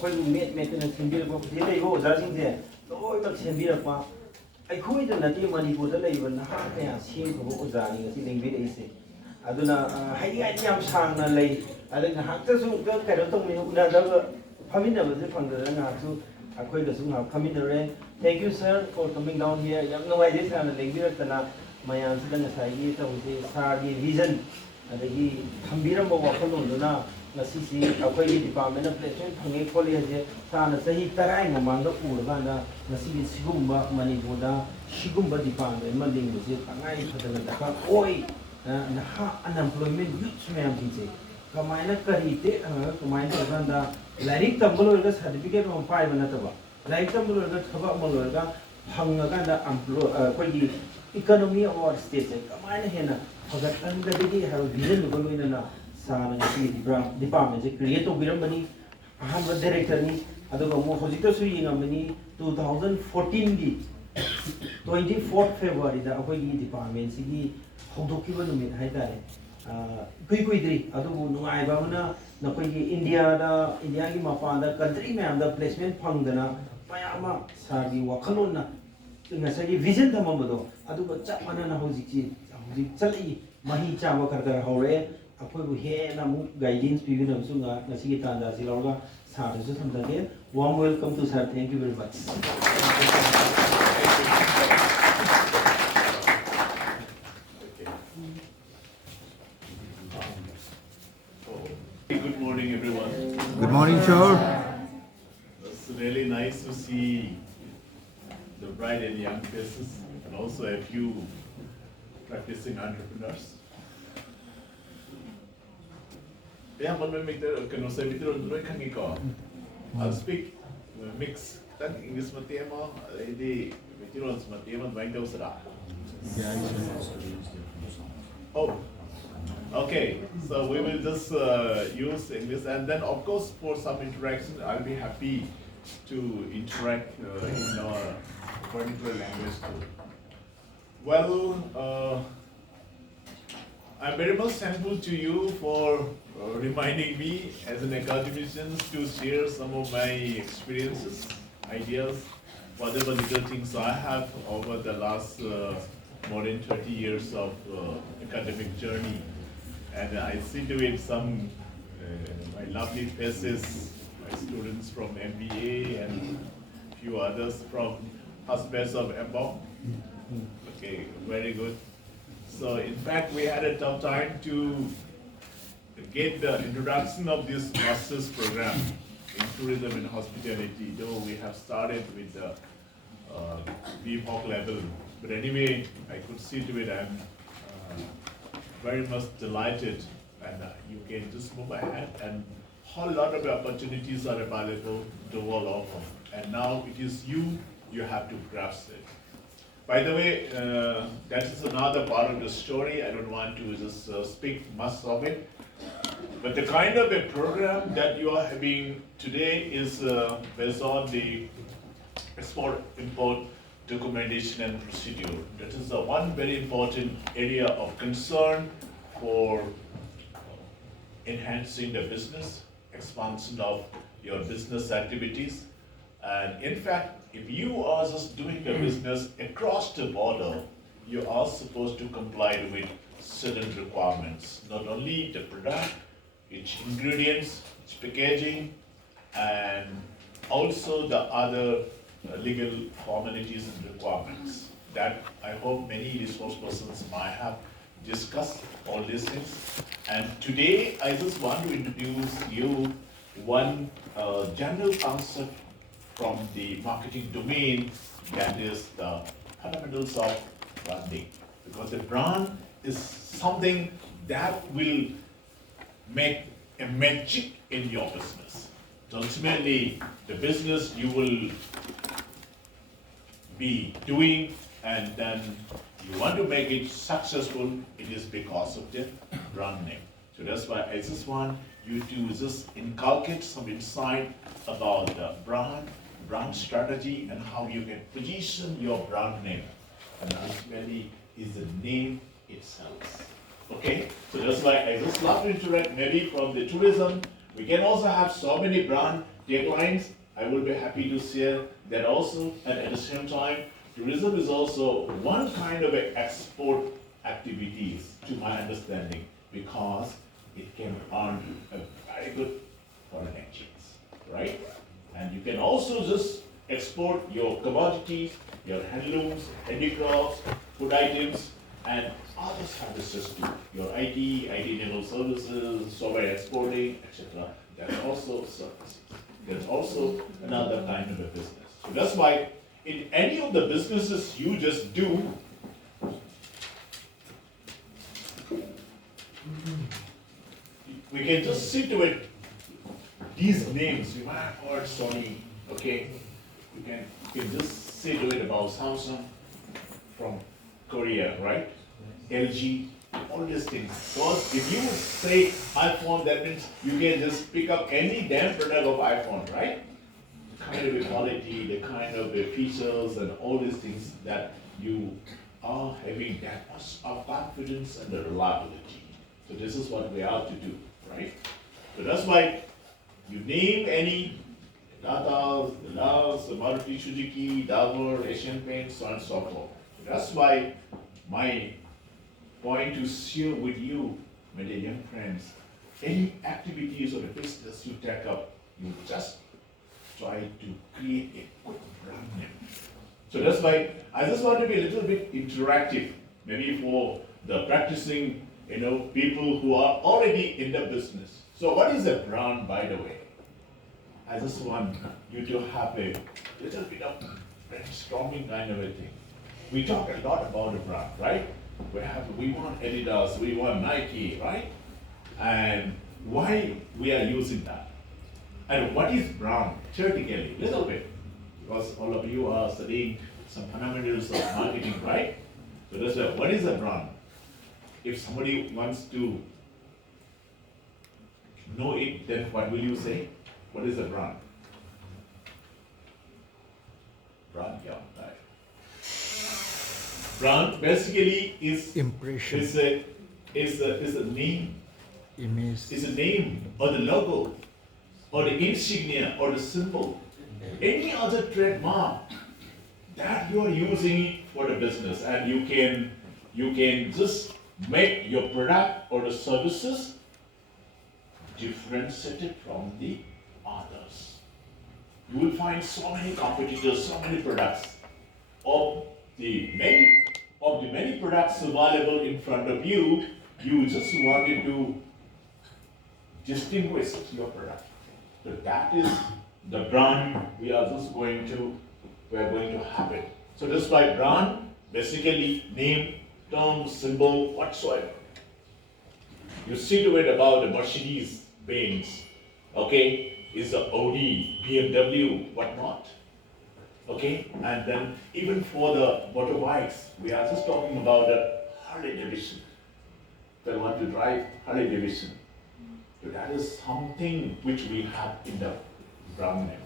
ꯑꯩꯈꯣꯏꯒꯤ ꯃꯦꯠꯇꯅ ꯁꯦꯝꯕꯤꯔꯛꯄ ꯁꯤꯗ ꯂꯩꯕ ꯑꯣꯖꯥꯁꯤꯡꯁꯦ ꯂꯣꯏꯅꯃꯛ ꯁꯦꯝꯕꯤꯔꯛꯄ ꯑꯩꯈꯣꯏꯗ ꯅꯠꯇꯦ ꯃꯅꯤꯄꯨꯔꯗ ꯂꯩꯕ ꯅꯍꯥ ꯀꯌꯥ ꯁꯦꯝꯈꯤꯕ ꯑꯣꯖꯥꯅꯤ ꯉꯁꯤ ꯂꯦꯡꯕꯤꯔꯛꯏꯁꯦ ꯑꯗꯨꯅ ꯍꯥꯏꯅꯤꯡꯉꯥꯏꯗꯤ ꯌꯥꯝ ꯁꯥꯡꯅ ꯂꯩ ꯑꯗ ꯉꯥꯏꯍꯥꯛꯇꯁꯨ ꯀꯩꯅꯣ ꯇꯧꯃꯤꯟꯅ ꯎꯅꯗꯕ ꯐꯝꯃꯤꯟꯅꯕꯁꯦ ꯐꯪꯗꯗꯅ ꯉꯥꯏꯍꯥꯛꯁꯨ ꯑꯩꯈꯣꯏꯒꯁꯨ ꯉꯥꯏꯍꯥꯛ ꯐꯝꯃꯤꯟꯅꯔꯦ thank you sir for coming down here ꯌꯥꯝ ꯅꯨꯡꯉꯥꯏꯖꯩ ꯁꯥꯔꯅ ꯂꯦꯡꯕꯤꯔꯛꯇꯅ ꯃꯌꯥꯝꯁꯤꯗ ꯉꯁꯥꯏꯒꯤ ꯇꯧꯕꯁꯦ ꯁꯥꯔꯒꯤ ꯚꯤꯖꯟ ꯑꯗꯒꯤ ꯊꯝꯕꯤꯔꯝꯕ ꯋꯥꯈꯜꯂꯣꯟꯗꯨꯅ ꯉꯁꯤꯁꯤ ꯑꯩꯈꯣꯏꯒꯤ ꯗꯤꯄꯥꯔꯠꯃꯦꯟꯅ ꯄ꯭ꯂꯦꯁꯃꯦꯟ ꯐꯪꯉꯦ ꯈꯣꯠꯂꯦ ꯍꯥꯏꯁꯦ ꯁꯥꯔꯅ ꯆꯍꯤ 10 ꯃꯃꯥꯡꯗ ꯎꯔꯀꯥꯟꯗ ꯉꯁꯤꯒꯤ ꯁꯤꯒꯨꯝꯕ ꯃꯅꯤꯄꯨꯔꯗ ꯁꯤꯒꯨꯝꯕ ꯗꯤꯄꯥꯔꯠꯃꯦꯟ ꯑꯃ ꯂꯤꯡꯕꯁꯦ ꯇꯉꯥꯏ ꯐꯗꯅ ꯗꯔꯀꯥꯔ ꯑꯣꯏ ꯅꯍꯥ ꯑꯟꯑꯦꯝꯄ꯭ꯂꯣꯏꯃꯦꯟ ꯌꯨꯠꯁ ꯃꯌꯥꯝꯁꯤꯡꯁꯦ ꯀꯃꯥꯏꯅ ꯀꯔꯤ ꯇꯦꯛ ꯍꯪꯉꯒ ꯀꯃꯥꯏꯅ ꯇꯧꯔꯀꯥꯟꯗ ꯂꯥꯏꯔꯤꯛ ꯇꯝꯕ ꯂꯣꯏꯔꯒ ꯁꯥꯔꯇꯤꯐꯤꯀꯦꯠ ꯑꯃ ꯄꯥꯏꯕ ꯅꯠꯇꯕ ꯂꯥꯏꯔꯤꯛ ꯇꯝꯕ ꯂꯣꯏꯔꯒ ꯊꯕꯛ ꯑꯃ ꯂꯣꯏꯔꯒ ꯐꯪꯉꯀꯥꯟꯗ ꯑꯩꯈꯣꯏꯒꯤ ꯏꯀꯣꯅꯣꯃꯤ ꯑꯣꯐ ꯑꯋꯥꯔ ꯁ꯭ꯇꯦꯠꯁꯦ ꯀꯃꯥꯏꯅ ꯍꯦꯟꯅ ꯐꯒꯠꯍꯟꯒꯗꯒꯦ ꯍꯥꯏꯕ ꯚꯤꯖꯟꯗꯨꯒ ꯂꯣꯏꯅꯅ ꯁꯥꯔꯅ ꯉꯁꯤꯒꯤ ꯗꯤꯄꯥꯔꯠꯃꯦꯟꯁꯦ ꯀ꯭ꯔꯤꯌꯦꯠ ꯇꯧꯕꯤꯔꯝꯕꯅꯤ ꯑꯍꯥꯟꯕ ꯗꯥꯏꯔꯦꯛꯇꯔꯅꯤ ꯑꯗꯨꯒ ꯑꯃꯨꯛ ꯍꯧꯖꯤꯛꯇꯁꯨ ꯌꯦꯡꯉꯝꯕꯅꯤ 2014ꯒꯤ 24 ꯐꯦꯕꯋꯥꯔꯤꯗ ꯑꯩꯈꯣꯏꯒꯤ ꯗꯤꯄꯥꯔꯠꯃꯦꯟꯁꯤꯒꯤ ꯍꯧꯗꯣꯛꯈꯤꯕ ꯅꯨꯃꯤꯠ ꯍꯥꯏꯇꯥꯔꯦ ꯏꯀꯨꯏ ꯀꯨꯏꯗ꯭ꯔꯤ ꯑꯗꯨꯕꯨ ꯅꯨꯡꯉꯥꯏꯕ ꯑꯃꯅ ꯅꯈꯣꯏꯒꯤ ꯏꯟꯗꯤꯌꯥꯒꯤ ꯃꯄꯥꯟꯗ ꯀꯟꯇ꯭ꯔꯤ ꯃꯌꯥꯝꯗ ꯄ꯭ꯂꯦꯁꯃꯦꯟ ꯐꯪꯗꯅ ꯃꯌꯥꯝ ꯑꯃ ꯁꯥꯔꯒꯤ ꯋꯥꯈꯜꯂꯣꯟꯅ ꯉꯁꯥꯏꯒꯤ ꯚꯤꯖꯟ ꯊꯝꯃꯝꯕꯗꯣ ꯑꯗꯨꯒ ꯆꯞ ꯃꯥꯟꯅꯅ ꯍꯧꯖꯤꯛ ꯆꯠꯂꯛꯏ ꯃꯍꯤ ꯆꯥꯕ ꯈꯔ ꯈꯔ ꯍꯧꯔꯛꯑꯦ ꯑꯩꯈꯣꯏꯕꯨ ꯍꯦꯟꯅ ꯑꯃꯨꯛ ꯒꯥꯏꯗꯦꯟꯁ ꯄꯤꯕꯤꯅꯕꯁꯨ ꯉꯁꯤꯒꯤ ꯇꯥꯟꯖꯥꯁꯤ ꯂꯧꯔꯒ ꯁꯥꯔꯗꯁꯨ ꯊꯝꯖꯒꯦ warm welcome to sir thank you very much Good morning, everyone. Good morning, sir. It's really nice to see the bright and young faces, and also a few practicing entrepreneurs. Yeah, but when can say we don't know can go. I'll speak mix that English matema, the materials matema, mind those that. Oh. Okay, so we will just use English, and then of course for some interaction, I'll be happy to interact in our particular language too. Well, I'm very much thankful to you for reminding me as an academician to share some of my experiences, ideas, whatever little things I have over the last more than 30 years of academic journey. And I see to it some my lovely faces, my students from MBA and few others from hospitals of ibohal. Okay, very good. So in fact, we had a tough time to get the introduction of this master's program in tourism and hospitality, though we have started with the ibohal level. But anyway, I could see to it I'm very much delighted, and you can just move ahead, and a whole lot of opportunities are available to all offer. And now it is you have to grasp it. By the way, that is another part of the story. I don't want to just speak much of it. But the kind of a program that you are having today is based on the export-import documentation and procedure. That is the one very important area of concern for enhancing the business, expansion of your business activities. And in fact, if you are just doing a business across the border, you are supposed to comply with certain requirements, not only the product, its ingredients, its packaging, and also the other legal formalities and requirements. That I hope many resource persons might have discussed all these things. And today I just want to introduce you one general concept from the marketing domain, that is the fundamentals of branding. Because the brand is something that will make a magic in your business. Ultimately, the business you will be doing, and then you want to make it successful, it is because of the brand name. So that's why I just want you to just inculcate some insight about the brand strategy, and how you can position your brand name. And ultimately is the name itself. Okay, so that's why I just love to interact maybe from the tourism. We can also have so many brand deadlines, I will be happy to share that also. And at the same time, tourism is also one kind of export activities to my understanding, because it can earn a very good foreign exchange, right? And you can also just export your commodities, your handlooms, handicrafts, food items, and other services too. Your IT-enabled services, software exporting, etc. That's also services. There's also another kind of a business. So that's why in any of the businesses you just do, we can just see to it these names. You might have heard Sony, okay? You can just say to it about Samsung from Korea, right? LG, all these things. Because if you say iPhone, that means you can just pick up any damn product of iPhone, right? The kind of quality, the kind of the features, and all these things that you are having that much of confidence and the reliability. So this is what we have to do, right? So that's why you name any Tata, the Maruti Suzuki, Dabur, Asian Paints, so on and so forth. That's why my point to share with you, my dear young friends, any activities or business you take up, you just try to create a good brand name. So that's why I just want to be a little bit interactive, maybe for the practicing, people who are already in the business. So what is a brand, by the way? I just want you to have a little bit of brainstorming kind of a thing. We talk a lot about a brand, right? We want Adidas, we want Nike, right? And why we are using that? And what is brand, theoretically, little bit, because all of you are studying some fundamentals of marketing, right? So that's what is a brand? If somebody wants to know it, then what will you say? What is a brand? Brand, yeah, right. Brand basically is Impression. is a name. Image. Is a name or the logo or the insignia or the symbol, any other trademark that you are using for the business, and you can just make your product or the services differentiated from the others. You will find so many competitors, so many products. Of the many products available in front of you, you just wanted to distinguish your product. So that is the brand we are going to have it. So that's why brand, basically name, term, symbol, whatsoever. You see to it about the Mercedes Benz, okay, is the Audi, BMW, whatnot. Okay, and then even for the motorbikes, we are just talking about the Harley Davidson. If I want to drive Harley Davidson, so that is something which we have in the brand name.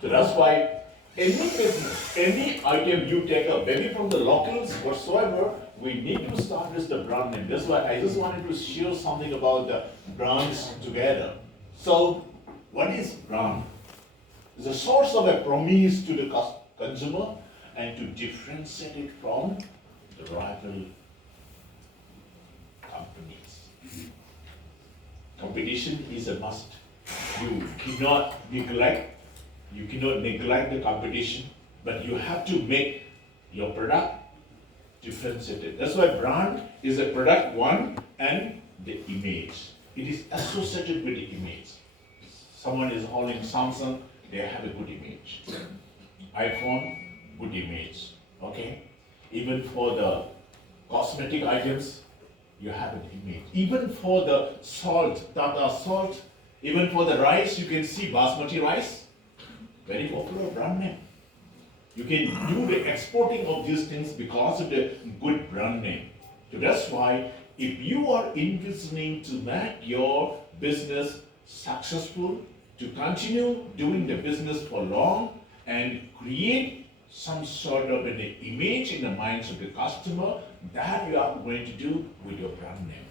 So that's why any business, any item you take up, maybe from the locals whatsoever, we need to start with the brand name. That's why I just wanted to share something about the brands together. So, what is brand? It's a source of a promise to the consumer and to differentiate it from the rival companies. Competition is a must. You cannot neglect the competition, but you have to make your product differentiated. That's why brand is a product one and the image. It is associated with the image. Someone is holding Samsung, they have a good image. iPhone, good image. Okay? Even for the cosmetic items, you have an image. Even for the salt, Tata salt, even for the rice, you can see basmati rice, very popular brand name. You can do the exporting of these things because of the good brand name. So that's why if you are envisioning to make your business successful, to continue doing the business for long and create some sort of an image in the minds of the customer, that you are going to do with your brand name.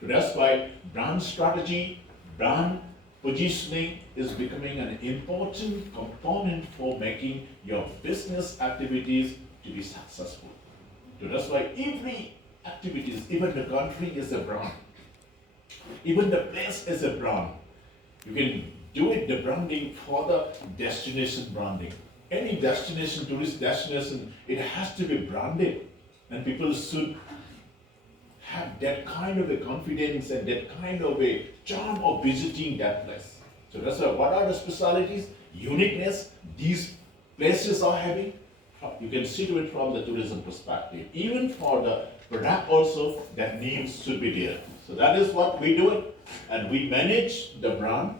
So that's why brand strategy, brand positioning is becoming an important component for making your business activities to be successful. So that's why every activities, even the country is a brand. Even the place is a brand. You can do it, the branding for the destination branding. Any destination, tourist destination, it has to be branded. And people should have that kind of a confidence and that kind of a charm of visiting that place. So that's why, what are the specialities, uniqueness these places are having? You can see to it from the tourism perspective. Even for the product also, that names should be there. So that is what we do it. And we manage the brand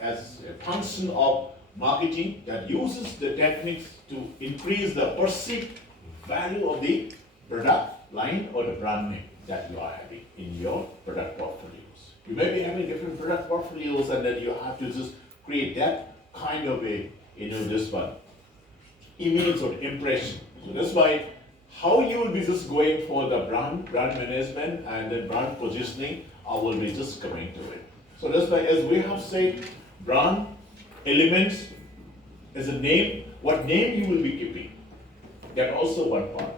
as a function of marketing that uses the techniques to increase the perceived value of the product line or the brand name that you are having in your product portfolios. You may be having different product portfolios and then you have to just create that kind of a, this one, image or impression. So that's why how you will be just going for the brand management and then brand positioning, I will be just coming to it. So that's why, as we have said, brand elements as a name, what name you will be keeping. That also one part.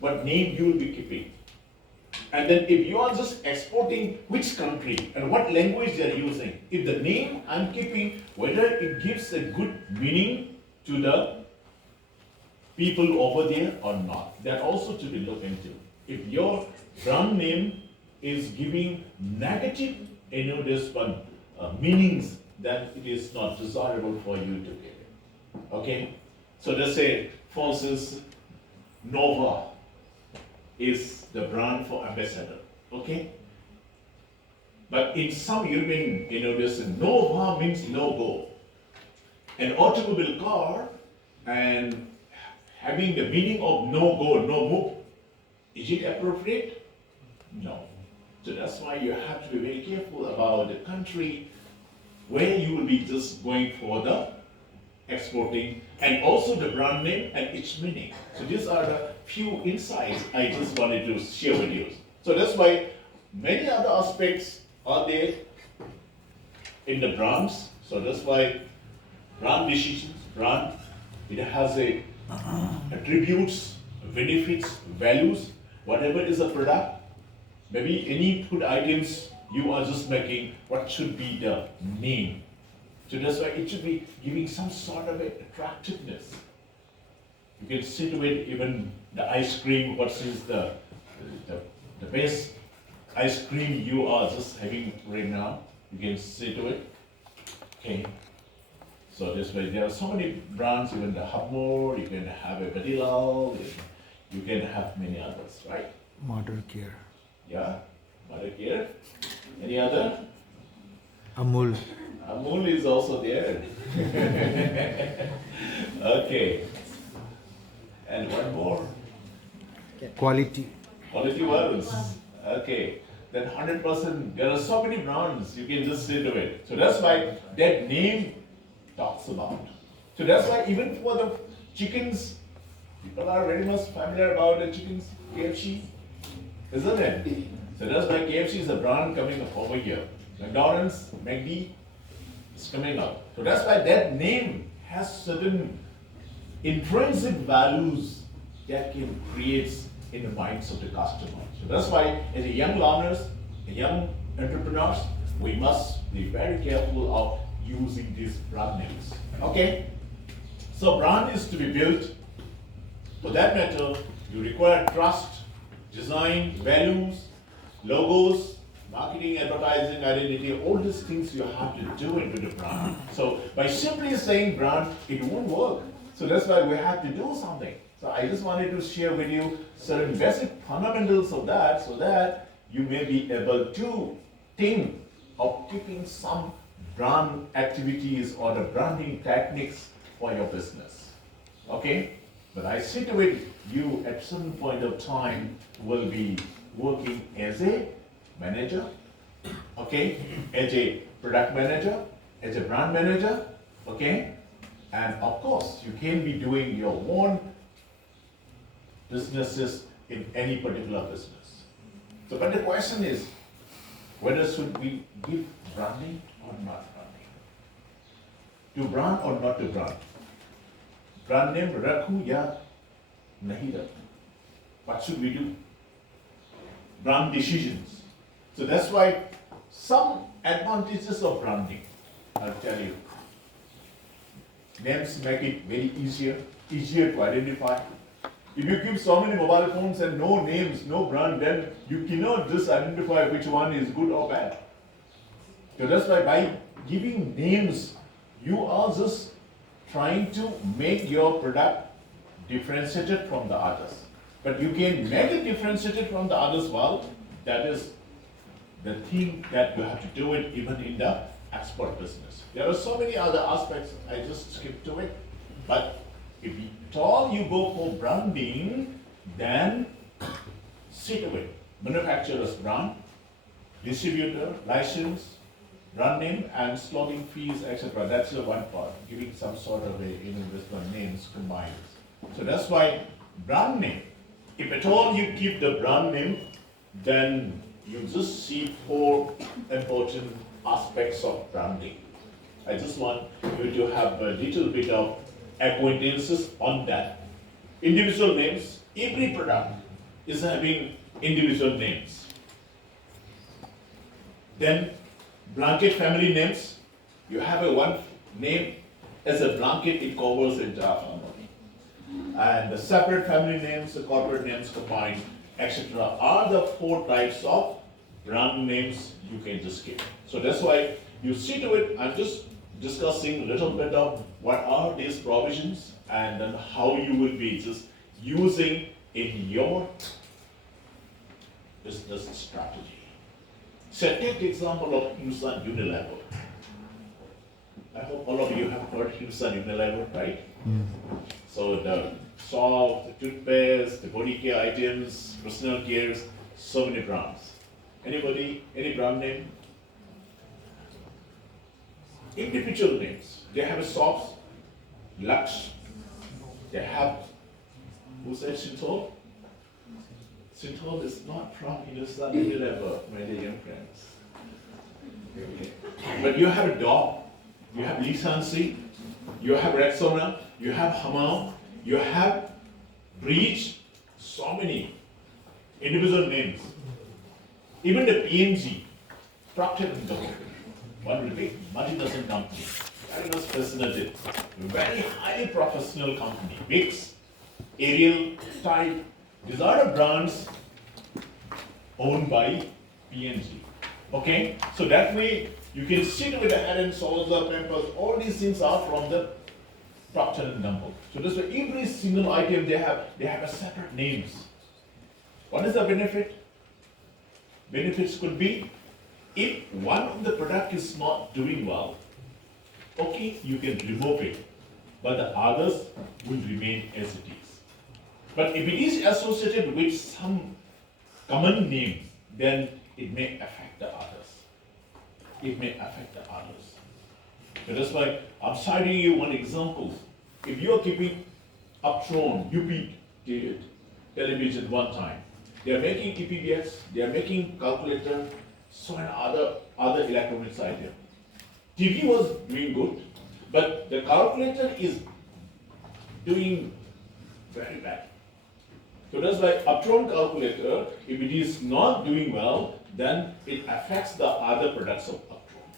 What name you will be keeping. And then if you are just exporting which country and what language they are using, if the name I'm keeping, whether it gives a good meaning to the people over there or not, that also to be looked into. If your brand name is giving negative, this one, meanings, then it is not desirable for you to get it. Okay? So let's say, for instance, Nova is the brand for ambassador. Okay? But in some European, this Nova means no go. An automobile car and having the meaning of no go, no move, is it appropriate? No. So that's why you have to be very careful about the country where you will be just going for the exporting, and also the brand name and its meaning. So these are the few insights I just wanted to share with you. So that's why many other aspects are there in the brands. So that's why brand decisions, brand, it has a attributes, benefits, values, whatever is a product. Maybe any food items you are just making, what should be the name? So that's why it should be giving some sort of attractiveness. You can see to it even the ice cream, what is the best ice cream you are just having right now. You can see to it. Okay. So this way there are so many brands, even the Hubmore, you can have a Badilal, you can have many others, right? Mother Care. Yeah, Mother Care. Any other? Amul. Amul is also there. Okay. And one more. Quality. Quality ones. Okay. Then 100%, there are so many brands, you can just say to it. So that's why that name talks about. So that's why even for the chickens, people are very much familiar about the chickens, KFC, isn't it? So that's why KFC is a brand coming up over here. McDonald's, McD is coming up. So that's why that name has certain intrinsic values that can create in the minds of the customer. So that's why as a young learners, young entrepreneurs, we must be very careful of using these brand names. Okay? So brand is to be built. For that matter, you require trust, design, values, logos, marketing, advertising, identity, all these things you have to do into the brand. So by simply saying brand, it won't work. So that's why we have to do something. So I just wanted to share with you certain basic fundamentals of that so that you may be able to think of keeping some brand activities or the branding techniques for your business. Okay? But I see to it, you at some point of time will be working as a manager, okay? As a product manager, as a brand manager, okay? And of course, you can be doing your own businesses in any particular business. So, but the question is, whether should we give branding or not branding? To brand or not to brand? Brand name rakhu ya nahi rakhu? What should we do? Brand decisions. So that's why some advantages of branding, I'll tell you. Names make it very easier to identify. If you give so many mobile phones and no names, no brand, then you cannot just identify which one is good or bad. So that's why by giving names, you are just trying to make your product differentiated from the others. But you can make it differentiated from the others well. That is the thing that you have to do it even in the export business. There are so many other aspects, I just skipped to it. But if at all you go for branding, then see to it. Manufacturer's brand, distributor, license, brand name, and slogan fees, etc. That's the one part, giving some sort of this one names combined. So that's why brand name. If at all you keep the brand name, then you just see 4 important aspects of branding. I just want you to have a little bit of acquaintances on that. Individual names, every product is having individual names. Then blanket family names, you have a one name as a blanket, it covers the entire family. And the separate family names, the corporate names combined, etc. are the 4 types of brand names you can just give. So that's why you see to it, I'm just discussing a little bit of what are these provisions and then how you will be just using in your business strategy. So take the example of Hindustan Unilever. I hope all of you have heard Hindustan Unilever, right? So the salt, the toothpaste, the body care items, personal cares, so many brands. Anybody, any brand name? Individual names. They have a soaps, Lux. They have, who said Synthol? Synthol is not from Hindustan Unilever, my dear young friends. Okay. But you have a dog, you have Lisansi, you have Rexona, you have Hamam, you have Breach, so many individual names. Even the PNG, Procter & Gamble, one will be multinational company, very much fascinated, very highly professional company, Vicks, Ariel, Tide, these are the brands owned by PNG. Okay, so that way you can sit with the Head and Shoulders, Pampers, all these things are from the Procter & Gamble. So that's why every single item they have a separate names. What is the benefit? Benefits could be if one of the product is not doing well, okay, you can remove it, but the others will remain as it is. But if it is associated with some common name, then it may affect the others. It may affect the others. So that's why I'm citing you one example. If you are keeping Uptron, UP television one time, they are making EPBS, they are making calculator, so and other electronics item. TV was doing good, but the calculator is doing very bad. So that's why Uptron calculator, if it is not doing well, then it affects the other products of Uptron.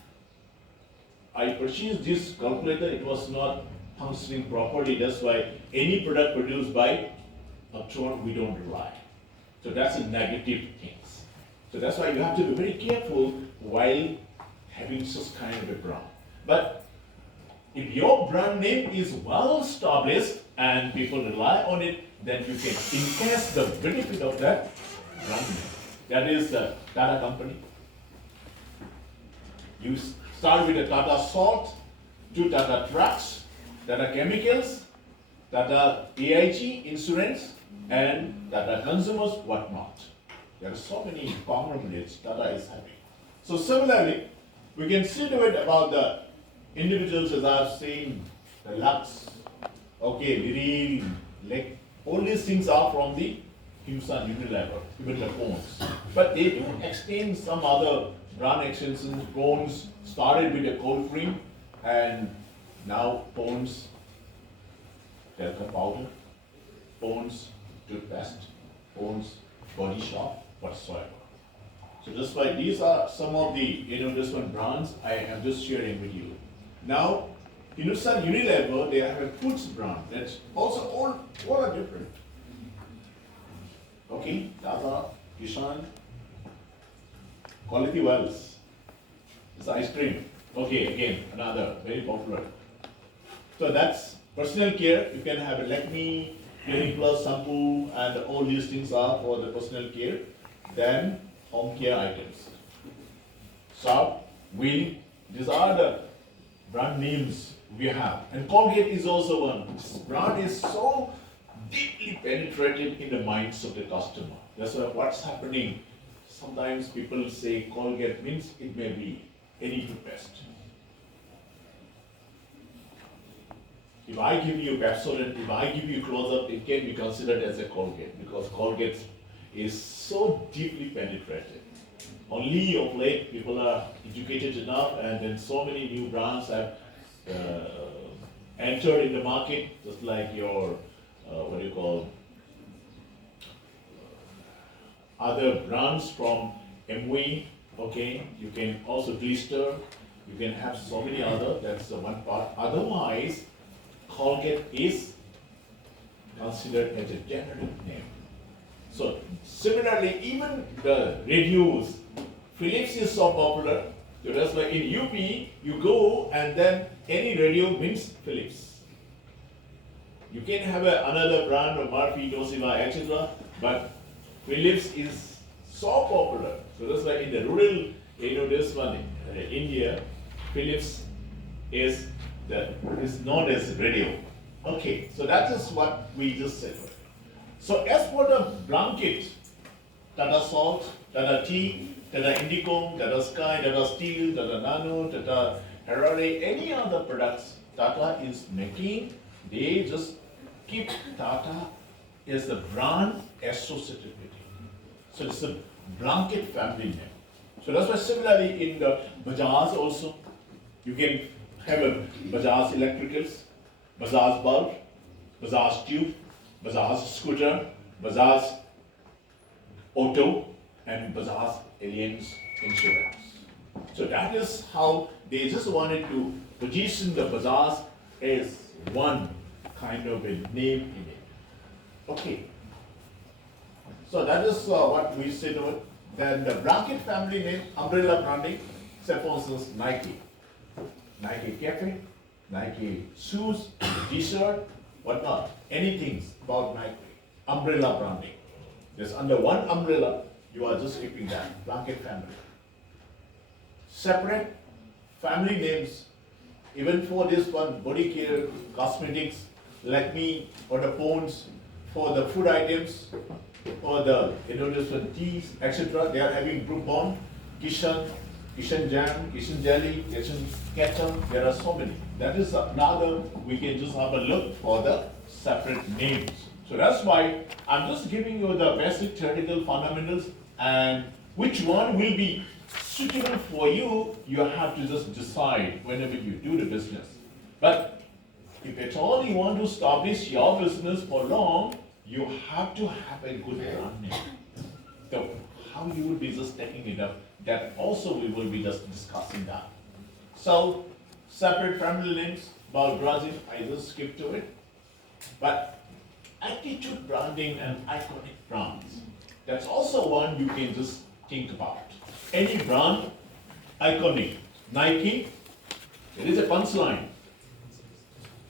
I purchased this calculator, it was not functioning properly. That's why any product produced by Uptron, we don't rely. So that's a negative things. So that's why you have to be very careful while having such kind of a brand. But if your brand name is well established and people rely on it, then you can enhance the benefit of that brand name. That is the Tata company. You start with the Tata Salt, to Tata Trucks, Tata Chemicals, Tata AIG Insurance, and Tata Consumers, whatnot. There are so many conglomerates Tata is having. So similarly, we can see to it about the individuals as I've seen, the Lux, okay, Liril, like all these things are from the Hindustan Unilever, even the phones. But they do extend some other brand extensions. Pond's started with a cold cream, and now Pond's talcum powder, Pond's toothpaste, Pond's body shop, whatsoever. So just why these are some of the different brands I am just sharing with you. Now, Hindustan Unilever, they have a foods brand. That's also all are different. Okay, Tata, Kishan, Quality Wells. It's ice cream. Okay, again, another very popular. So that's personal care. You can have a Lakme, Clinic Plus shampoo, and all these things are for the personal care. Then home care items. Sharp, Wheel, these are the brand names we have. And Colgate is also one. This brand is so deeply penetrated in the minds of the customer. That's why what's happening. Sometimes people say Colgate means it may be any toothpaste. If I give you Pepsodent, if I give you Close-Up, it can be considered as a Colgate because Colgate is so deeply penetrated. Only of late people are educated enough, and then so many new brands have entered in the market, just like your other brands from MV. Okay, you can also Dieector. You can have so many other. That's the one part. Otherwise, Colgate is considered as a generic name. So similarly, even the radios, Philips is so popular. So that's why in UP you go and then any radio means Philips. You can have another brand of Murphy, Toshiba, etc. But Philips is so popular. So that's why in the rural, this one, India, Philips is known as radio. Okay, so that is what we just said. So as for the blanket, Tata Salt, Tata Tea, Tata Indicom, Tata Sky, Tata Steel, Tata Nano, Tata Harare, any other products Tata is making, they just keep Tata as the brand associated with it. So it's a blanket family name. So that's why similarly in the Bajaj also, you can have a Bajaj Electricals, Bajaj Bulb, Bajaj Tube, Bajaj Scooter, Bajaj Auto, and Bajaj Allianz Insurance. So that is how they just wanted to position the Bajaj as one kind of a name in it. Okay. So that is what we said about. Then the blanket family name, umbrella branding, say for instance Nike. Nike Cafe, Nike shoes, t-shirt, whatnot, anything about Nike. Umbrella branding. Just under one umbrella, you are just keeping that blanket family. Separate family names, even for this one, body care, cosmetics, Lakme or the Pond's, for the food items, for the this one, teas, etc. They are having group bond, Kishan jam, Kishan jelly, Kishan ketchup. There are so many. That is another. We can just have a look for the separate names. So that's why I'm just giving you the basic theoretical fundamentals, and which one will be suitable for you, you have to just decide whenever you do the business. But if at all you want to establish your business for long, you have to have a good brand name. So how you will be just taking it up, that also we will be just discussing that. So separate family names, about Brazil, I just skip to it. But attitude branding and iconic brands, that's also one you can just think about. Any brand, iconic. Nike, it is a punchline,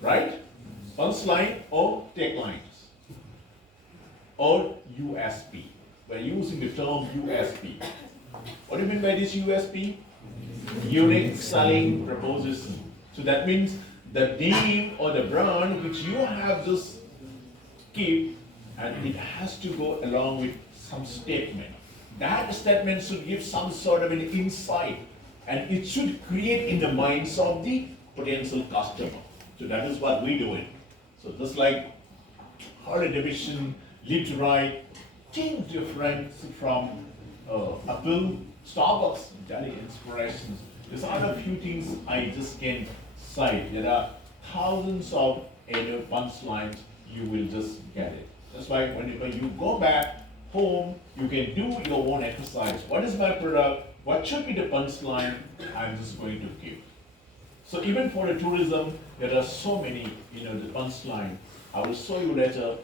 right? Punchline or taglines, or USP. We're using the term USP. What do you mean by this USP? Unique selling proposition. So that means the name or the brand which you have just keep, and it has to go along with some statement. That statement should give some sort of an insight, and it should create in the minds of the potential customer. So that is what we do it. So just like Harley Davidson, Live to Ride, think different from Apple, Starbucks, Italian inspirations. These are the few things I just can cite. There are thousands of punchlines. You will just get it. That's why when you go back home, you can do your own exercise. What is my product? What should be the punchline I'm just going to give? So even for the tourism, there are so many, the punchline. I will show you later.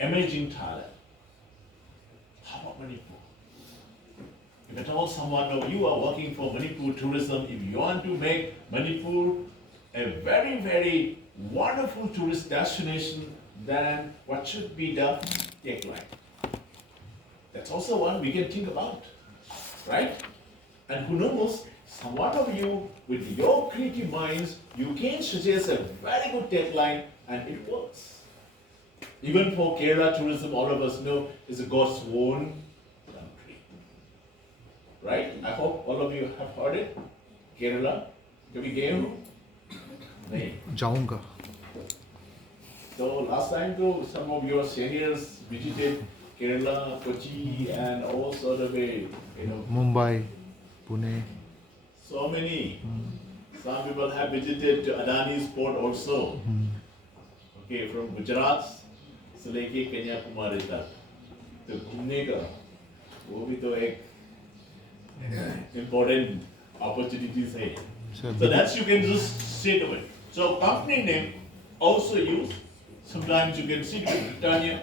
Emerging Thailand. How about Manipur? If at all someone of you are working for Manipur tourism, if you want to make Manipur a very, very wonderful tourist destination, then what should be the tagline? That's also one we can think about, right? And who knows, some one of you, with your creative minds, you can suggest a very good tagline and it works. Even for Kerala tourism, all of us know is a God's own country. Right? I hope all of you have heard it. Kerala. Kabhi gaye ho? Nahin. जाऊंगा. So last time though, some of your seniors visited Kerala, Kochi and all sort of Mumbai, Pune. So many. Some people have visited Adani's port also. Okay, from Gujarat से लेके कन्याकुमारी तक तो घूमने का वो भी तो एक important opportunities है. So that's you can just say to it. So company name also used. Sometimes you can see Britannia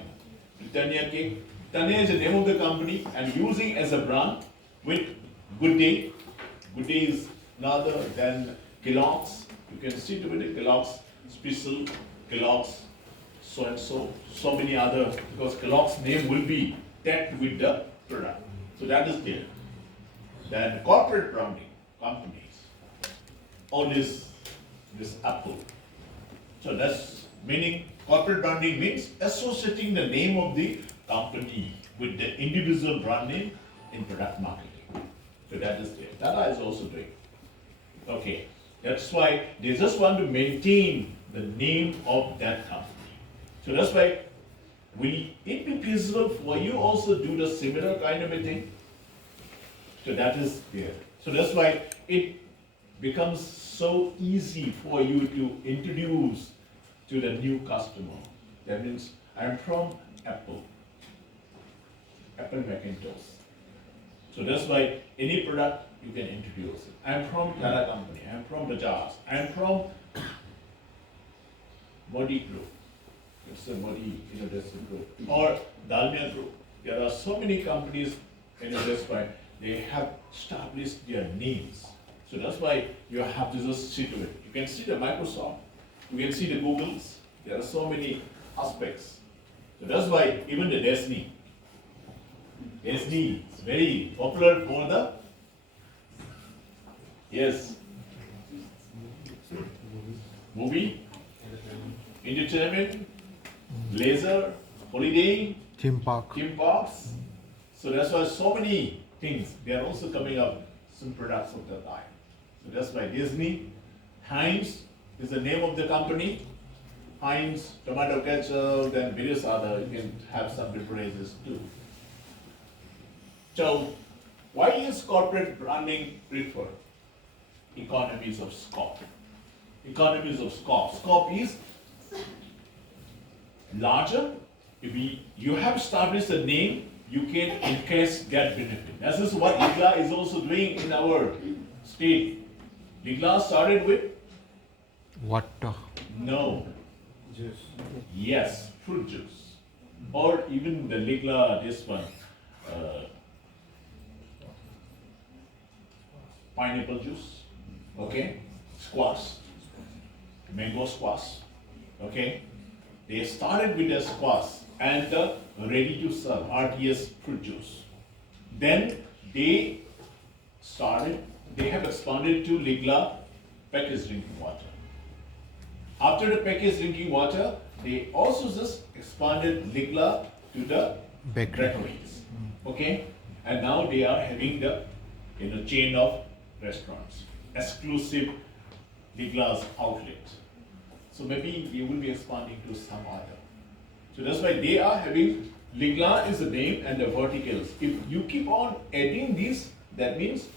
cake. Britannia is the name of the company and using as a brand with Good Day. Good Day is none other than Kellogg's. You can see to it Kellogg's special, Kellogg's so and so, so many other, because Kellogg's name will be tagged with the product. So that is there. Then corporate branding companies, all this Apple. So that's meaning corporate branding means associating the name of the company with the individual brand name in product marketing. So that is there. Tata is also doing. Okay, that's why they just want to maintain the name of that company. So that's why, will it be feasible for you also do the similar kind of a thing? So that is there. So that's why it becomes so easy for you to introduce to the new customer. That means, I'm from Apple Macintosh. So that's why any product you can introduce it. I'm from Tata Company, I'm from Bajaj, I'm from Modi Group. It's a Modi, that's a group. Or Dalmia Group. There are so many companies, that's why they have established their names. So that's why you have to just see to it. You can see the Microsoft, you can see the Googles. There are so many aspects. So that's why even the Disney is very popular for the, yes, movie, entertainment, leisure, holiday, Theme park. theme parks. So that's why so many things, they are also coming up, some products of the time. So that's why Disney, Heinz is the name of the company. Heinz, tomato ketchup, then various other, you can have some differences too. So, why is corporate branding preferred? Economies of scope. Economies of scope. Scope is larger. If you have established a name, you can encase that benefit. This is what Ligla is also doing in our state. Ligla started with? Water. No. Juice. Yes, fruit juice. Or even the Ligla, this one, pineapple juice, okay? Squash, mango squash, okay? They started with the squash and the ready to serve RTS fruit juice. Then they have expanded to Ligla packaged drinking water. After the packaged drinking water, they also just expanded Ligla to the bakeries, okay? And now they are having the chain of restaurants, exclusive Ligla's outlet. So maybe they will be expanding to some other. So that's why they are having, Ligla is the name and the verticals. If you keep on adding these That means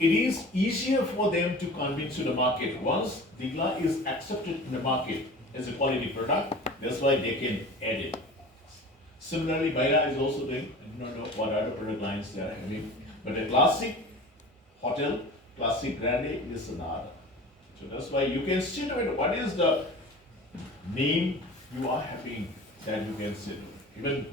it is easier for them to convince to the market. Once Dieector is accepted in the market as a quality product, that's why they can add it. Similarly, Baira is also doing, I do not know what other product lines they are having, but a classic hotel, classic grande is another. So that's why you can see to it, what is the name you are having that you can see to it. Even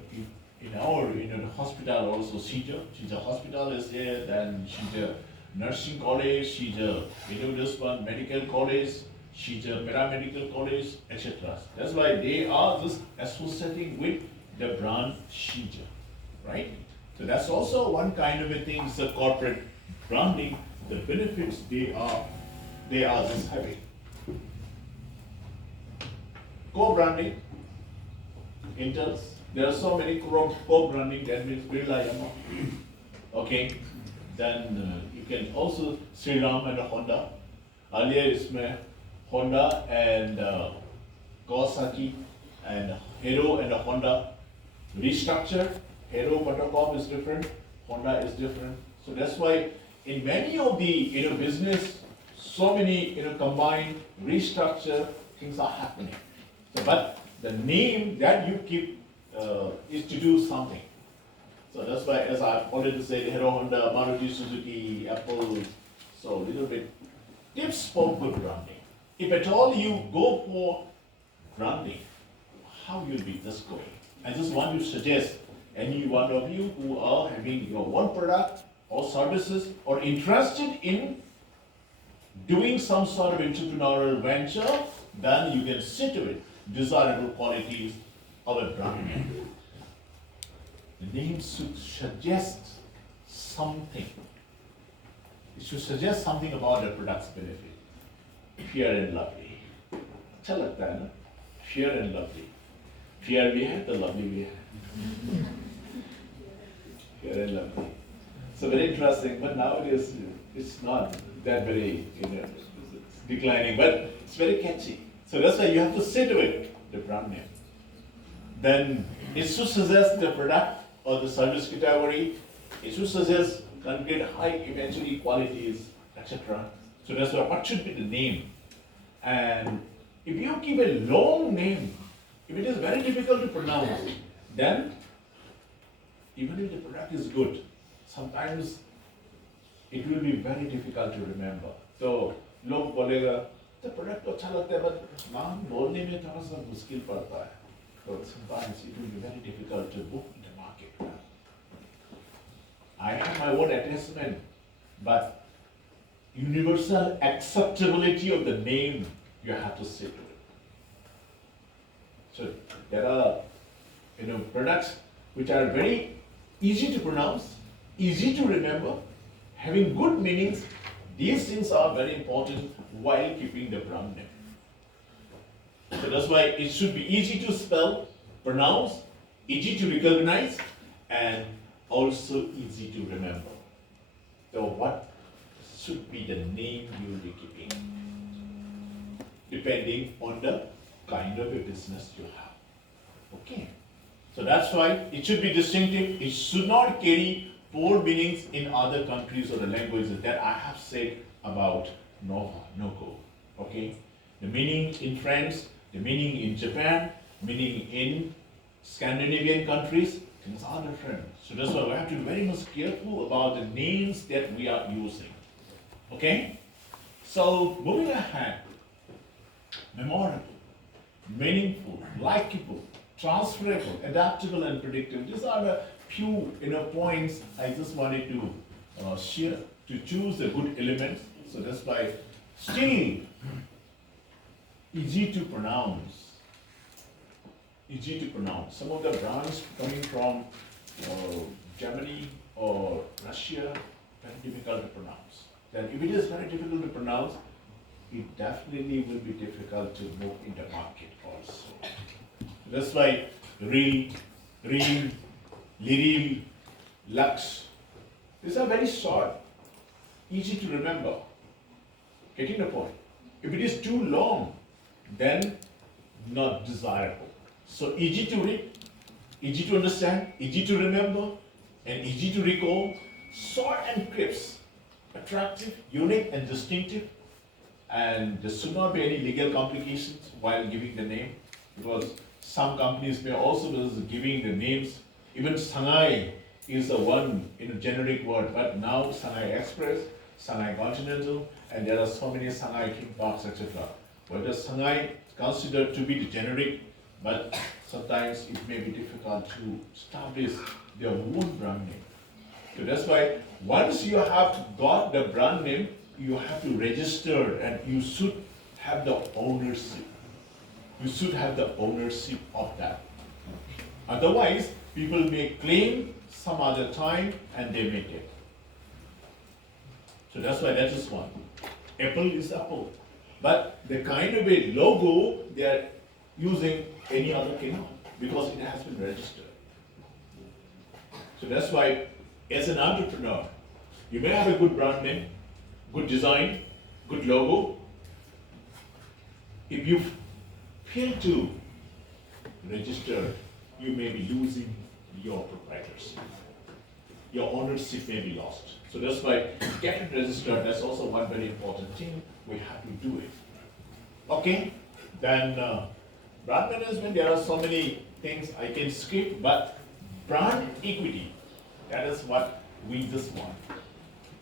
in our, the hospital also, she's a hospital is there, then she's a nursing college, she's a, this one, medical college, she's a paramedical college, etc. That's why they are just associating with the brand Shija, right? So that's also one kind of a thing, it's a corporate branding, the benefits they are just having. Co-branding, Intels, there are so many co-branding, that means Birla Yamaha. Okay, then you can also Sri Ram and Honda. Earlier इसमें Honda and Kawasaki and Hero and Honda restructured. Hero Buttercup is different, Honda is different. So that's why in many of the business, so many combined restructure things are happening. So, but the name that you keep is to do something. So that's why, as I've already said, Hero, Honda, Maruti Suzuki, Apple, so a little bit tips for good branding. If at all you go for branding, how you'll be just going? I just want to suggest any one of you who are having your own product or services or interested in doing some sort of entrepreneurial venture, then you can see to it desirable qualities of a brand name. The name should suggest something. It should suggest something about the product's benefit. Fair and lovely. अच्छा लगता है ना? Fair and lovely. Fair भी है तो lovely भी है. Fair and lovely. So very interesting, but nowadays it's not that very declining, but it's very catchy. So that's why you have to say to it, the brand name. Then it should suggest the product or the service category. It should suggest concrete high eventually qualities, etc. So that's why what should be the name. And if you give a long name, if it is very difficult to pronounce, then even if the product is good, sometimes it will be very difficult to remember. So लोग बोलेगा the product तो अच्छा लगता है, but नाम बोलने में थोड़ा सा मुश्किल पड़ता है. So sometimes it will be very difficult to book in the market. I have my own attachment, but universal acceptability of the name you have to say to it. So there are products which are very easy to pronounce, easy to remember, having good meanings. These things are very important while keeping the brand name. So that's why it should be easy to spell, pronounce, easy to recognize, and also easy to remember. So what should be the name you will be keeping, depending on the kind of a business you have. Okay. So that's why it should be distinctive. It should not carry four meanings in other countries or the languages that I have said about no-go. Okay? The meaning in France, the meaning in Japan, meaning in Scandinavian countries, things are different. So that's why we have to be very much careful about the names that we are using. Okay? So moving ahead, memorable, meaningful, likable, transferable, adaptable, and predictable. These are the few points I just wanted to share to choose the good elements. So that's why still easy to pronounce. Easy to pronounce. Some of the brands coming from Germany or Russia, very difficult to pronounce. Then if it is very difficult to pronounce, it definitely will be difficult to move in the market also. That's why real, liril, lux, these are very short, easy to remember. Getting the point. If it is too long, then not desirable. So easy to read, easy to understand, easy to remember, and easy to recall. short and crisp, attractive, unique and distinctive, and there should not be any legal complications while giving the name, because some companies may also be giving the names. Even Shanghai is a one in a generic word, but now Shanghai Express, Shanghai Continental, and there are so many Shanghai King Parks, etc. Whether Shanghai is considered to be the generic, but sometimes it may be difficult to establish their own brand name. So that's why once you have got the brand name, you have to register and you should have the ownership. You should have the ownership of that. Otherwise, people may claim some other time and they may get. So that's why that is one. Apple is Apple. But the kind of a logo they are using, any other cannot, because it has been registered. So that's why, as an entrepreneur, you may have a good brand name, good design, good logo. If you fail to register, you may be losing your proprietorship. Your ownership may be lost. So that's why get it registered. That's also one very important thing. We have to do it. Okay? Then brand management, there are so many things I can skip, but brand equity, that is what we just want.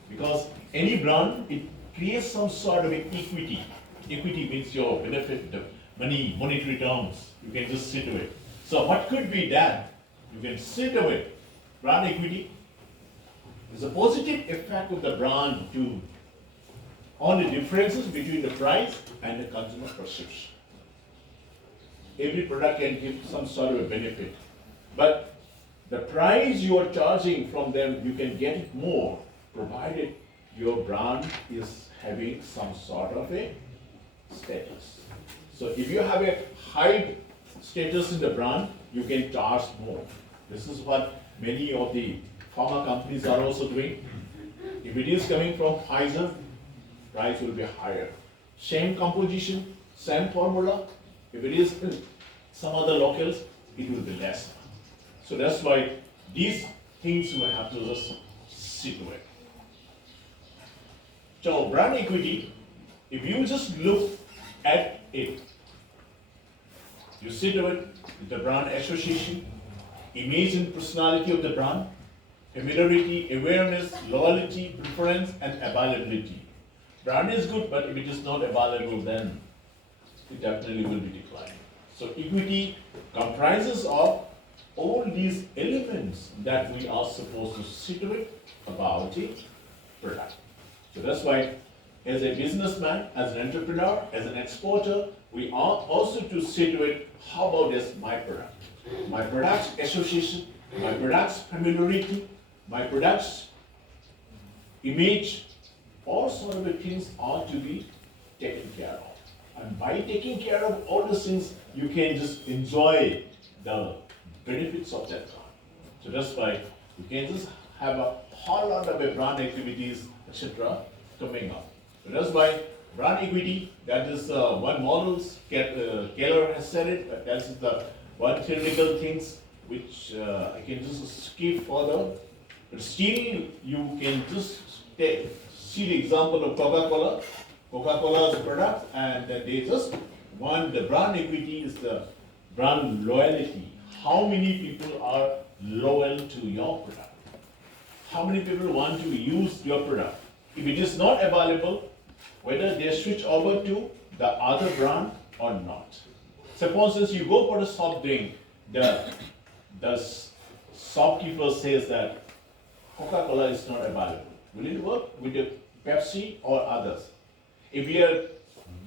Because any brand, it creates some sort of an equity. Equity means your benefit, the money, monetary terms. You can just sit with it. So what could be that? You can sit with it. Brand equity is a positive effect of the brand to on the differences between the price and the consumer perception. Every product can give some sort of a benefit, but the price you are charging from them, you can get it more, provided your brand is having some sort of a status. So if you have a high status in the brand, you can charge more. This is what many of the pharma companies are also doing. If it is coming from Pfizer, price will be higher. Same composition, same formula. If it is in some other locals, it will be less. So that's why these things we have to just sit with. So brand equity, if you just look at it, you sit with the brand association, image and personality of the brand, familiarity, awareness, loyalty, preference, and availability. Brand is good, but if it is not available, then it definitely will be declining. So equity comprises of all these elements that we are supposed to sit with about a product. So that's why, as a businessman, as an entrepreneur, as an exporter, we are also to sit with how about this my product, my product's association, my product's familiarity, my product's image, all sort of things are to be taken care of. And by taking care of all those things, you can just enjoy the benefits of that brand. So that's why you can just have a whole lot of brand activities, etc. coming up. So that's why brand equity, that is one model, Keller has said it, but that's the one theoretical things which I can just skip further. But still, you can just see the example of Coca-Cola. Coca-Cola's product, and they just want the brand equity is the brand loyalty. How many people are loyal to your product? How many people want to use your product? If it is not available, whether they switch over to the other brand or not. Suppose you go for a soft drink, the shopkeeper says that Coca-Cola is not available. Will it work with the Pepsi or others? If you are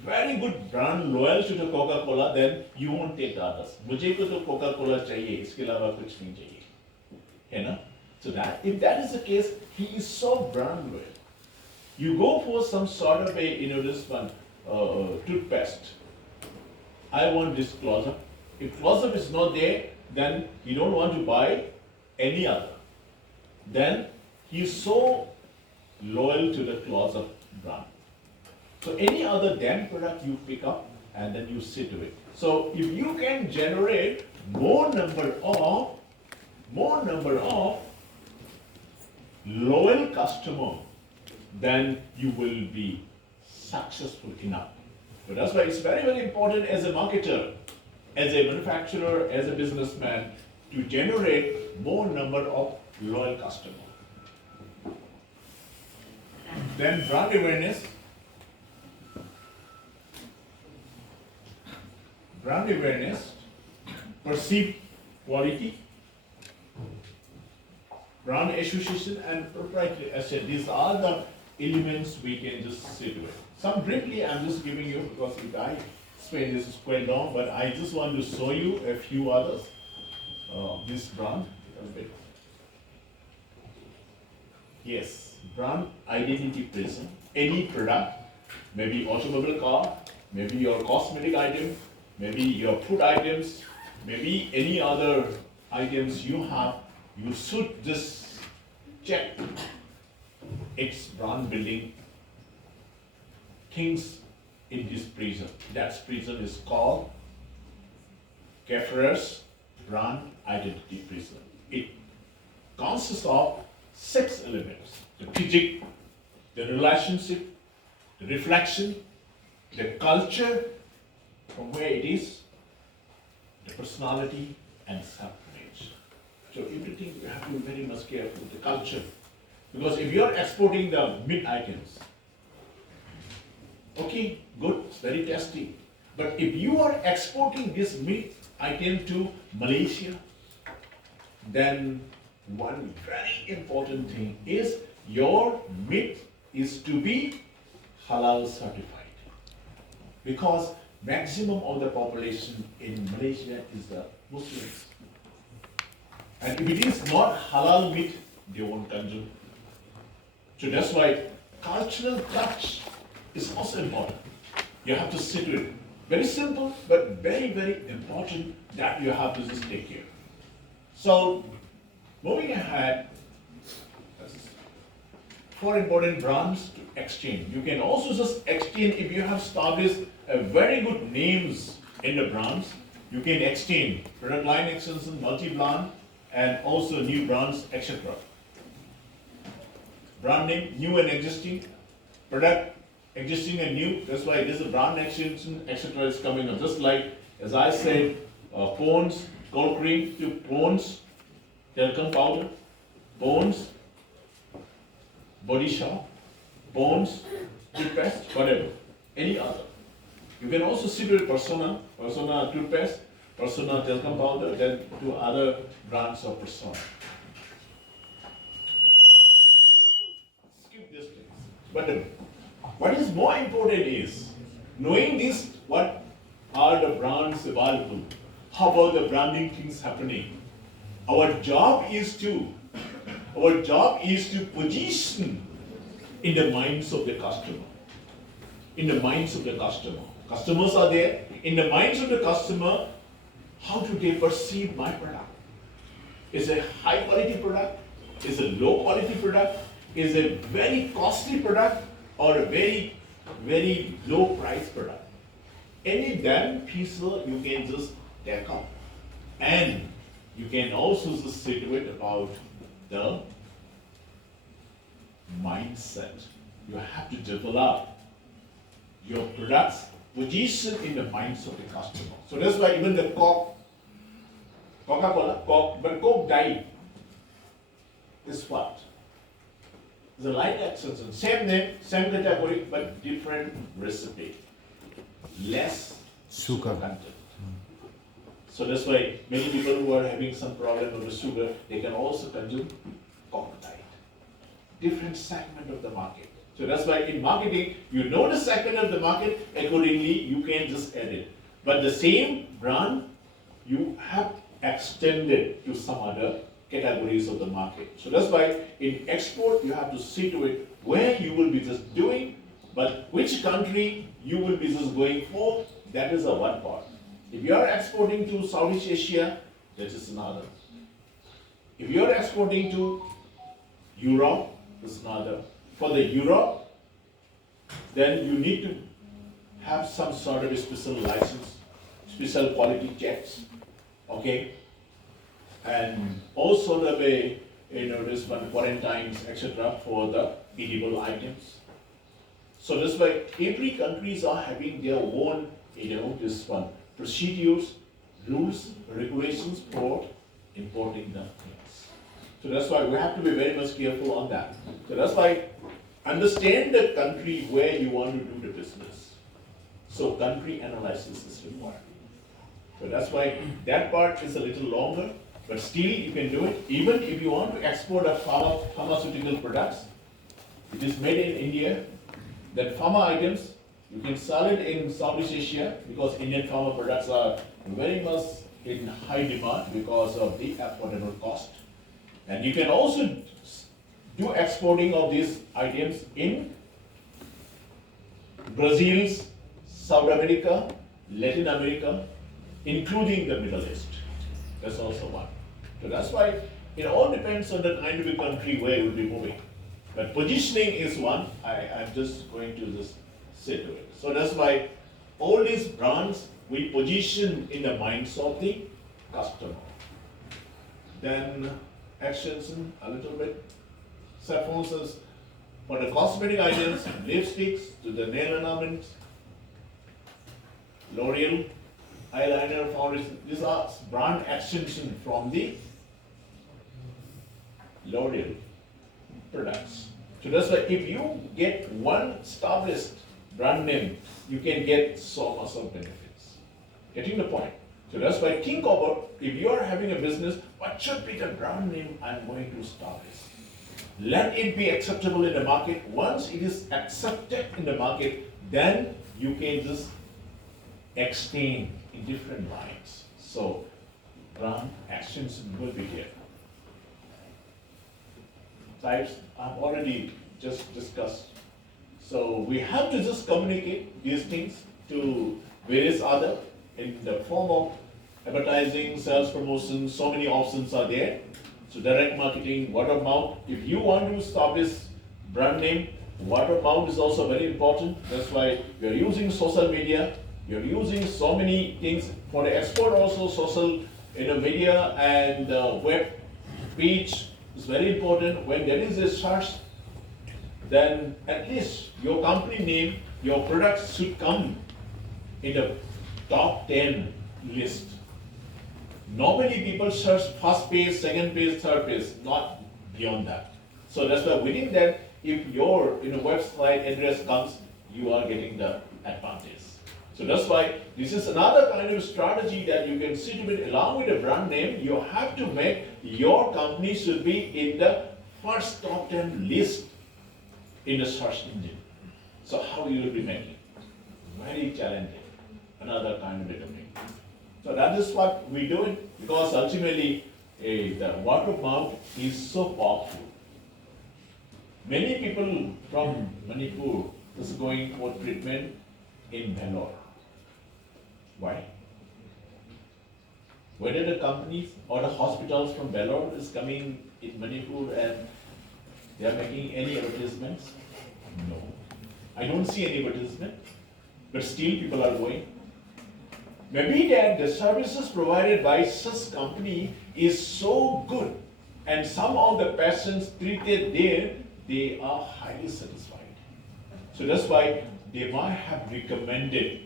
very good brand loyal to the Coca-Cola, then you won't take the others. मुझे को तो Coca-Cola चाहिए, इसके अलावा कुछ नहीं चाहिए, है ना? So that if that is the case, he is so brand loyal. You go for some sort of a this one toothpaste. I want this close-up. If close-up is not there, then you don't want to buy any other. Then he is so loyal to the close-up brand. So any other damn product you pick up and then you sit with it. So if you can generate more number of loyal customer, then you will be successful enough. So that's why it's very, very important as a marketer, as a manufacturer, as a businessman, to generate more number of loyal customers. Then brand awareness. Brand awareness, perceived quality, brand association, and proprietary asset. These are the elements we can just sit with. Some briefly I'm just giving you, because if I explain this is quite long, but I just want to show you a few others. This brand, a bit. Yes, brand identity prism. Any product, maybe automobile car, maybe your cosmetic item, maybe your food items, maybe any other items you have, you should just check its brand building things in this prism. That prism is called Keffer's brand identity prism. It consists of 6 elements: the physics, the relationship, the reflection, the culture from where it is, the personality, and self-image. So everything you have to be very much careful, the culture. Because if you are exporting the meat items, okay, good, it's very tasty. But if you are exporting this meat item to Malaysia, then one very important thing is your meat is to be halal certified. Because maximum of the population in Malaysia is the Muslims. And if it is not halal meat, they won't consume. So that's why cultural touch is also important. You have to sit with it. Very simple, but very, very important that you have to just take care. So, moving ahead, 4 important brands to exchange. You can also just exchange if you have established a very good names in the brands. You can exchange product line extension, multi-brand, and also new brands, etc. Brand name, new and existing, product existing and new. That's why this is a brand extension, etc. is coming up. Just like as I said, Pond's cold cream to Pond's talcum powder, Pond's body shop, Pond's toothpaste, whatever, any other. You can also sit with Persona toothpaste, Persona talcum powder, then to other brands of Persona. Skip this things. But what is more important is knowing this, what are the brands available? How about the branding things happening? Our job is to position in the minds of the customer. In the minds of the customer. Customers are there. In the minds of the customer, how do they perceive my product? Is it a high quality product? Is it a low quality product? Is it a very costly product or a very, very low price product? Any damn piece you can just take up. And you can also just sit with about the mindset. You have to develop your products position in the minds of the customer. So that's why even the Coca-Cola, but Coke died. Is what? The light extension, same name, same category, but different recipe. Less sugar content. So that's why many people who are having some problem with the sugar, they can also consume Coke diet. Different segment of the market. So that's why in marketing, you know the segment of the market, accordingly you can just add it. But the same brand, you have extended to some other categories of the market. So that's why in export, you have to see to it where you will be just doing, but which country you will be just going for, that is a one part. If you are exporting to Southeast Asia, that is another. If you are exporting to Europe, that's another. For the Europe, then you need to have some sort of a special license, special quality checks, okay? And also the way this one quarantines, etc. for the edible items. So that's why every countries are having their own, this one procedures, rules, regulations for importing the things. So that's why we have to be very much careful on that. So that's why understand the country where you want to do the business. So country analysis is required. So that's why that part is a little longer, but still you can do it. Even if you want to export a pharmaceutical products, it is made in India, that pharma items, you can sell it in Southeast Asia because Indian pharma products are very much in high demand because of the affordable cost. And you can also do exporting of these items in Brazil, South America, Latin America, including the Middle East. That's also one. So that's why it all depends on the kind of a country where you'll be moving. But positioning is one, I'm just going to just say to it. So that's why all these brands we position in the minds of the customer. Then actions a little bit. So for instance, for the cosmetic items, lipsticks to the nail ornaments, L'Oreal, eyeliner, foundation, these are brand extension from the L'Oreal products. So that's why if you get one established brand name, you can get so much of benefits. Getting the point? So that's why think about, if you are having a business, what should be the brand name I'm going to establish? Let it be acceptable in the market. Once it is accepted in the market, then you can just extend in different lines. So brand actions will be here. Types I've already just discussed. So we have to just communicate these things to various other in the form of advertising, sales promotion, so many options are there. So direct marketing, word of mouth. If you want to establish brand name, word of mouth is also very important. That's why we are using social media. We are using so many things for the export also. Social media and web page is very important. When there is a search, then at least your company name, your products should come in the top 10 list. Normally people search first page, second page, third page, not beyond that. So that's why within that, if your website address comes, you are getting the advantage. So that's why this is another kind of strategy that you can sit with along with a brand name. You have to make your company should be in the first top 10 list in the search engine. So how you will be making? Very challenging. Another kind of thing. So that is what we do it because ultimately the word of mouth is so powerful. Many people from Manipur is going for treatment in Bangalore. Why? Whether the companies or the hospitals from Bangalore is coming in Manipur and they are making any advertisements? No. I don't see any advertisement, but still people are going. Maybe that the services provided by such company is so good and some of the patients treated there, they are highly satisfied. So that's why they might have recommended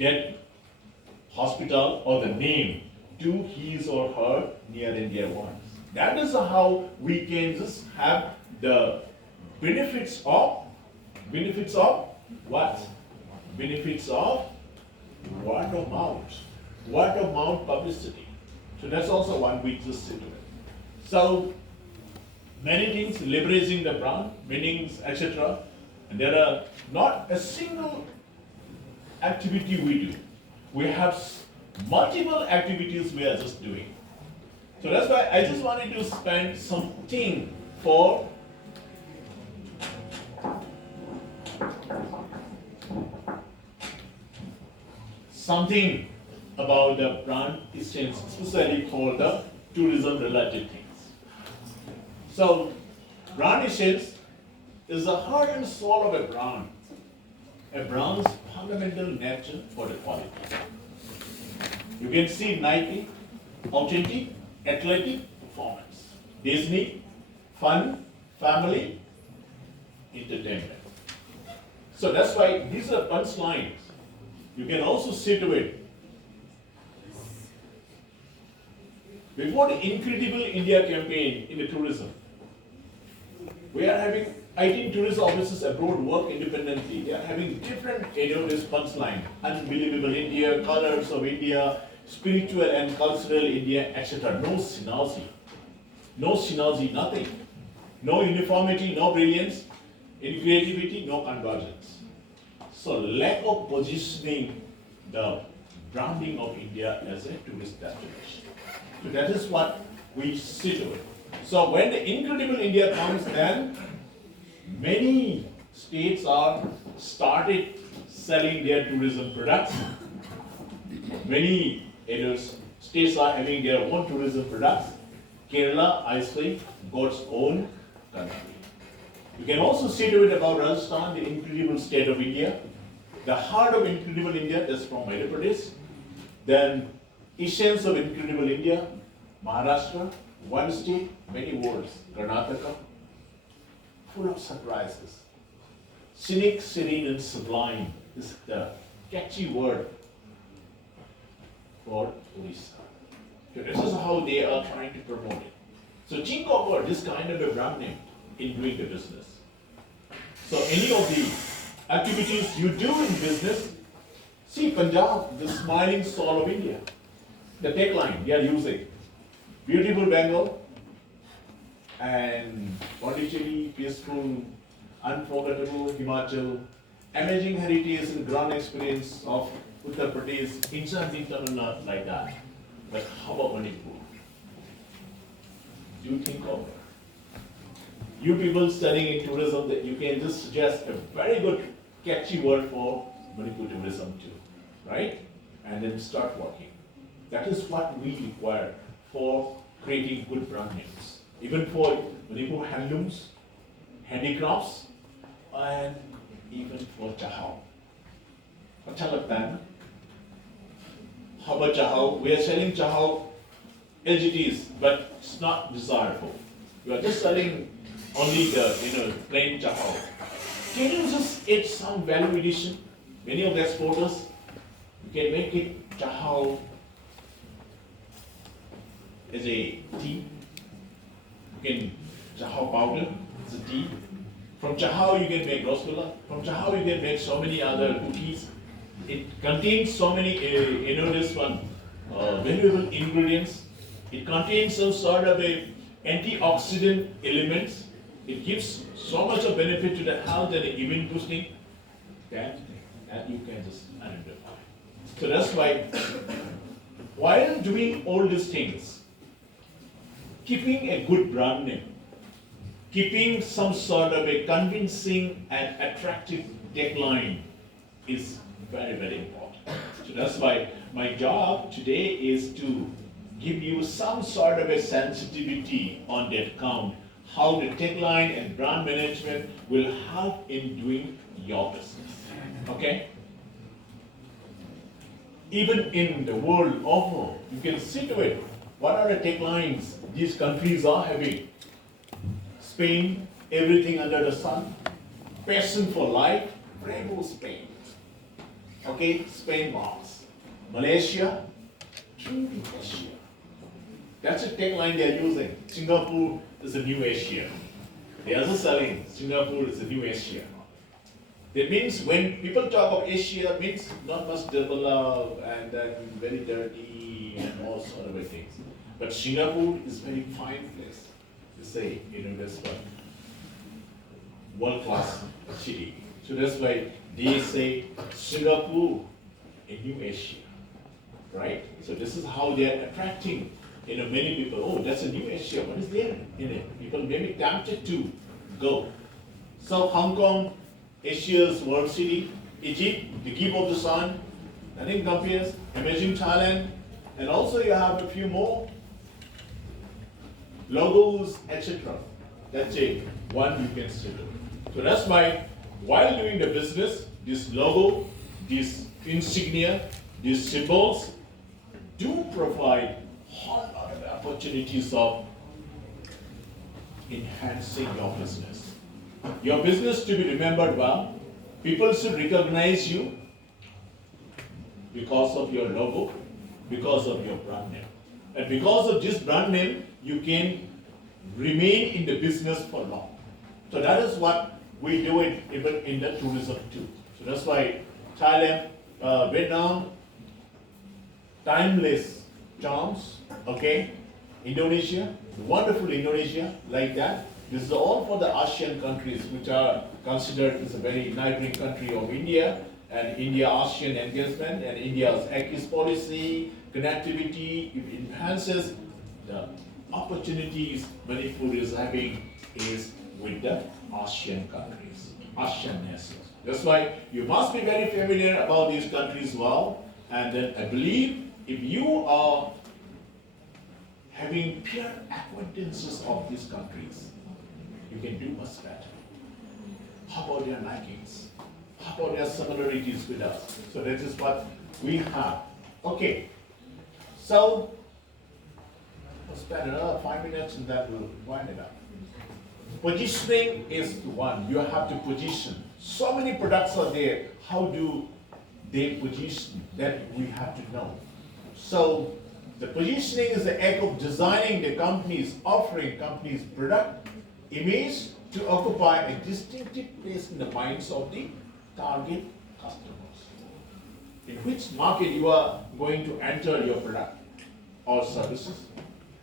that hospital or the name to his or her near and dear ones. That is how we can just have the benefits of what? Benefits of word of mouth publicity. So that's also one we just sit with. So many things, leveraging the brand, meanings, etc. And there are not a single activity we do. We have multiple activities we are just doing. So that's why I just wanted to spend something for something about the brand essence, especially for the tourism related things. So brand essence is the heart and soul of a brand. A brand's fundamental nature for the quality. You can see Nike, authentic, athletic performance. Disney, fun, family, entertainment. So that's why these are punchlines. You can also see to it. Before the Incredible India campaign in the tourism, we are having 18 tourist offices abroad work independently. They are having different this punchline. Unbelievable India, colors of India, spiritual and cultural India, etc. No synergy. No synergy, nothing. No uniformity, no brilliance. In creativity, no convergence. So lack of positioning the branding of India as a tourist destination. So that is what we see to it. So when the Incredible India comes, then many states are started selling their tourism products. Many states are having their own tourism products. Kerala, I say, God's own country. You can also see to it about Rajasthan, the incredible state of India. The heart of Incredible India is from Madhya Pradesh. Then essence of Incredible India, Maharashtra, one state, many words, Karnataka, full of surprises. Scenic, serene, and sublime is the catchy word for Orissa. So this is how they are trying to promote it. So think about this kind of a brand name in doing the business. So any of the activities you do in business, see Punjab, the smiling soul of India. The tagline they are using, beautiful Bengal and Pondicherry, peaceful, unforgettable Himachal, amazing heritage and grand experience of Uttar Pradesh, enchanting Tamil Nadu, like that. But how about Manipur? Do you think of you people studying in tourism that you can just suggest a very good catchy word for Manipur tourism too, right? And then start working. That is what we require for creating good brand names. Even for Manipur handlooms, handicrafts, and even for Chahao. अच्छा लगता है ना? How about Chahao? We are selling Chahao LGTs, but it's not desirable. You are just selling only the plain Chahao. Can you just add some value addition? Many of the exporters, you can make it Chahao as a tea. You can Chahao powder as a tea. From Chahao you can make Rasgulla. From Chahao you can make so many other cookies. It contains so many, valuable ingredients. It contains some sort of a antioxidant elements. It gives so much of benefit to the health and the immune boosting that you can just identify. So that's why, while doing all these things, keeping a good brand name, keeping some sort of a convincing and attractive tagline is very, very important. So that's why my job today is to give you some sort of a sensitivity on that count, how the tagline and brand management will help in doing your business. Okay? Even in the world overall, you can see to it, what are the taglines these countries are having? Spain, everything under the sun. Passion for life, bravo Spain. Okay, Spain marks. Malaysia, true to Asia. That's a tagline they are using. Singapore is a new Asia. They are also selling Singapore is a new Asia. That means when people talk of Asia, means not much developed and then very dirty and all sort of things. But Singapore is a very fine place. To say, that's what world-class city. So that's why they say Singapore, a new Asia, right? So this is how they are attracting, many people. Oh, that's a new Asia. What is there in it? People may be tempted to go. So Hong Kong, Asia's world city. Egypt, the gift of the sun. Nothing compares. Amazing Thailand, and also you have a few more logos, etc. That's it. One you can still do. So that's why, while doing the business, this logo, this insignia, these symbols do provide a whole lot of opportunities of enhancing your business. Your business to be remembered well. People should recognize you because of your logo, because of your brand name. And because of this brand name, you can remain in the business for long. So that is what we do it even in the tourism too. So that's why Thailand, Vietnam, timeless charms, okay? Indonesia, wonderful Indonesia, like that. This is all for the ASEAN countries, which are considered as a very neighboring country of India, and India-ASEAN engagement, and India's ACIS policy, connectivity, it enhances the opportunities Manipur is having is with the ASEAN countries, ASEAN nations. That's why you must be very familiar about these countries well, and then I believe if you are having peer acquaintances of these countries, you can do much better. How about their likings? How about their similarities with us? So that is what we have. Okay, so we'll spend another 5 minutes and then we'll wind it up. Positioning is the one. You have to position. So many products are there. How do they position? That we have to know. So the positioning is the act of designing the company's offering, company's product, image to occupy a distinctive place in the minds of the target customers. In which market you are going to enter your product or services,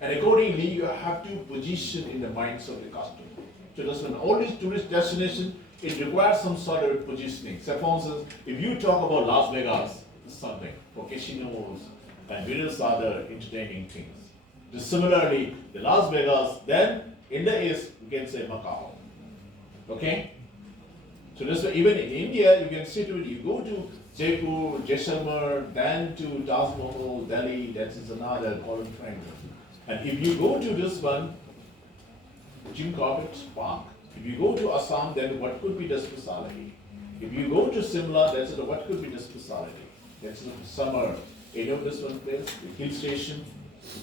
and accordingly you have to position in the minds of the customer. So that's when all these tourist destinations, it requires some sort of positioning. So for instance, if you talk about Las Vegas, it's something for casinos and various other entertaining things. Just similarly, the Las Vegas, then in the east, you can say Macau. Okay? So that's why even in India, you can see to it, you go to Jaipur, Jaisalmer, then to Taj Mahal, Delhi, that is another golden triangle. And if you go to this one, Jim Corbett's Park, if you go to Assam, then what could be the specialty? If you go to Simla, that's what could be the specialty? That's summer. You know this one place, the hill station.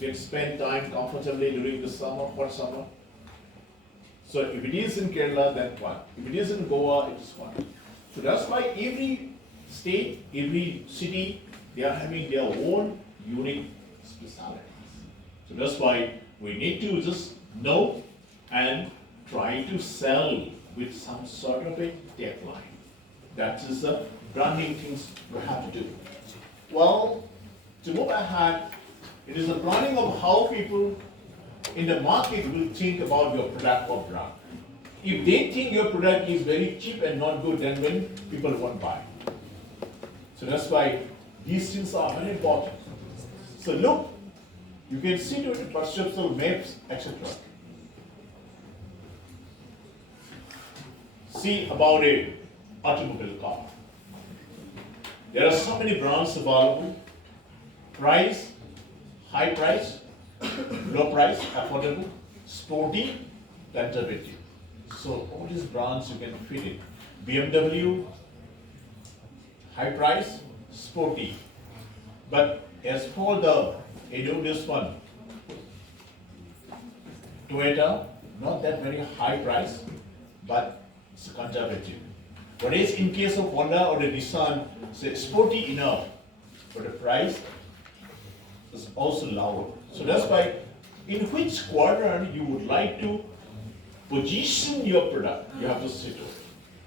You can spend time comfortably during the summer, hot summer. So if it is in Kerala, then what? If it is in Goa, it is what? So that's why every state, every city, they are having their own unique specialties. So that's why we need to just know and try to sell with some sort of a tagline. That is the branding things we have to do. Well, to move ahead, it is the planning of how people in the market will think about your product or brand. If they think your product is very cheap and not good, then when people won't buy. So that's why these things are very important. So look, you can see to it perceptual maps, etc. See about a automobile car. There are so many brands available. Price, high price, low price, affordable, sporty, conservative. So all these brands you can fit it. BMW, high price, sporty. But as for the, this one, Toyota, not that very high price, but it's conservative. Whereas in case of Honda or the Nissan, it's sporty enough, but the price is also lower. So that's why, in which quadrant you would like to position your product, you have to sit it.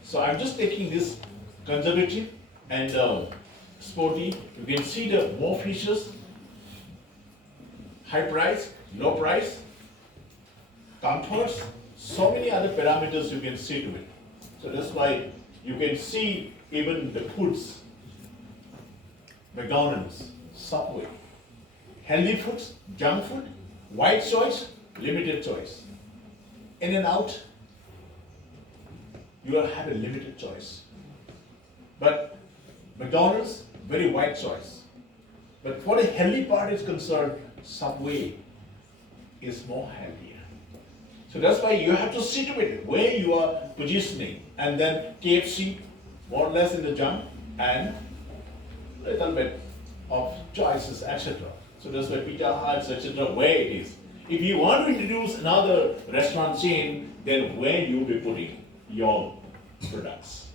So I'm just taking this conservative and sporty. You can see the more features, high price, low price, comforts, so many other parameters you can see to it. So that's why you can see even the foods, McDonald's, Subway, healthy foods, junk food, wide choice, limited choice. In and out, you will have a limited choice. But McDonald's, very wide choice. But for the healthy part is concerned, Subway is more healthier. So that's why you have to see to it where you are positioning. And then KFC, more or less in the junk, and little bit of choices, etc. So that's why Pizza Hut, etc., where it is. If you want to introduce another restaurant chain, then where you be putting your products?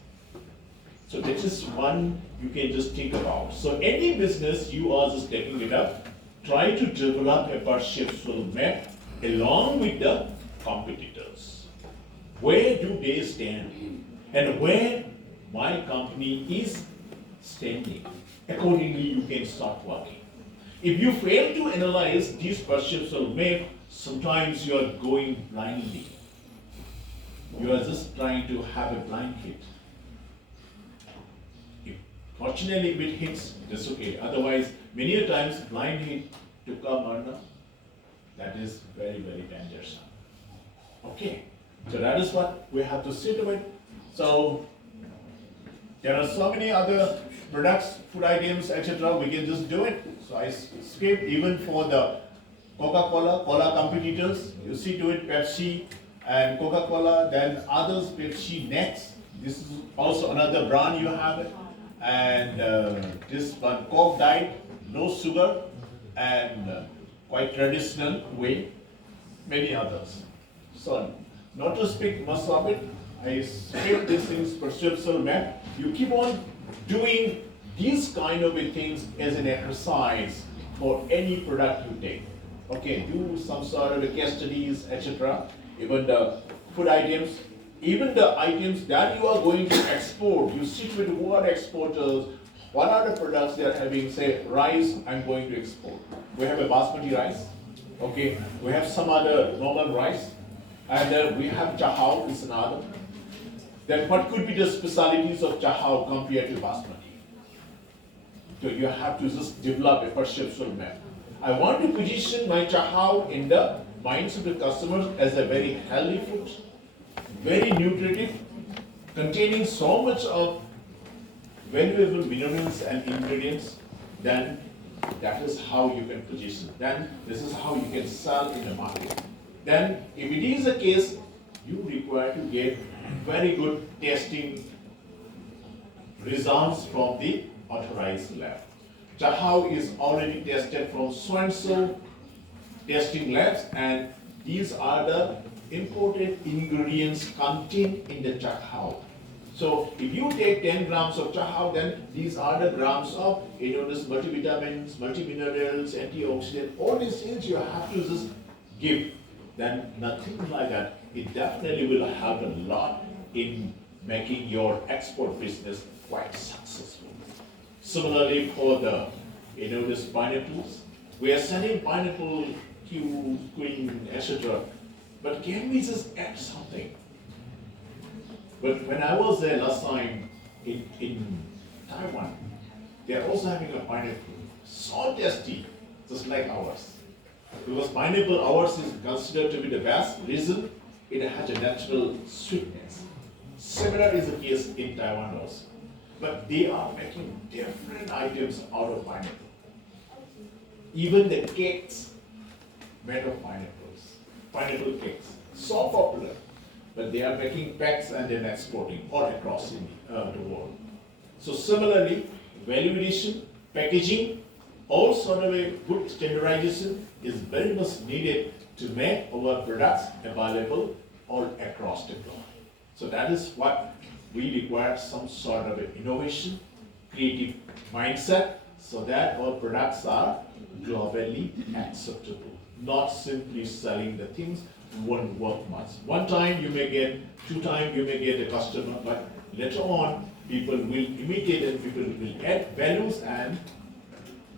So this is one you can just think about. So any business you are just taking it up, try to develop a perceptual map along with the competitors. Where do they stand? And where my company is standing. Accordingly, you can start working. If you fail to analyze this perceptual map, sometimes you are going blindly. You are just trying to have a blind hit. Fortunately, if it hits, that's okay. Otherwise, many a times blind hit to come under, that is very, very dangerous. Okay, so that is what we have to sit with. So there are so many other products, food items, etc. We can just do it. So I skip even for the Coca-Cola, cola competitors. You see to it Pepsi and Coca-Cola, then others, Pepsi next. This is also another brand you have it. And this one, Coke Diet, no sugar, and quite traditional way, many others. So, not to speak much of it, I skip these things, perceptual map. You keep on doing these kind of things as an exercise for any product you take. Okay, do some sort of case studies, etc. Even the food items, even the items that you are going to export, you sit with what exporters, what are the products they are having, say rice, I'm going to export. We have a basmati rice, okay, we have some other normal rice, and we have chahao, is another. Then what could be the specialities of chahao compared to basmati? So you have to just develop a perceptual map. I want to position my chahao in the minds of the customers as a very healthy food, very nutritive, containing so much of valuable minerals and ingredients. Then that is how you can position. Then this is how you can sell in the market. Then if it is a case, you require to get very good testing results from the authorized lab. Chahao is already tested from so-and-so testing labs, and these are the imported ingredients contained in the chahao. So if you take 10 grams of chahao, then these are the grams of this multivitamins, multiminerals, antioxidants, all these things you have to just give. Then nothing like that. It definitely will help a lot in making your export business quite successful. Similarly for the this pineapples, we are sending pineapple to Queen, etc. But can we just add something? But when I was there last time in Taiwan, they are also having a pineapple, so tasty, just like ours. Because pineapple ours is considered to be the best reason it has a natural sweetness. Similar is the case in Taiwan also. But they are making different items out of pineapple. Even the cakes made of pineapples, pineapple cakes, so popular. But they are making packs and then exporting all across in the world. So similarly, value addition, packaging, all sort of a good standardization is very much needed to make our products available all across the globe. So that is what we require, some sort of innovation, creative mindset, so that our products are globally acceptable. Not simply selling the things won't work much. One time you may get, two times you may get a customer, but later on people will imitate and people will add values and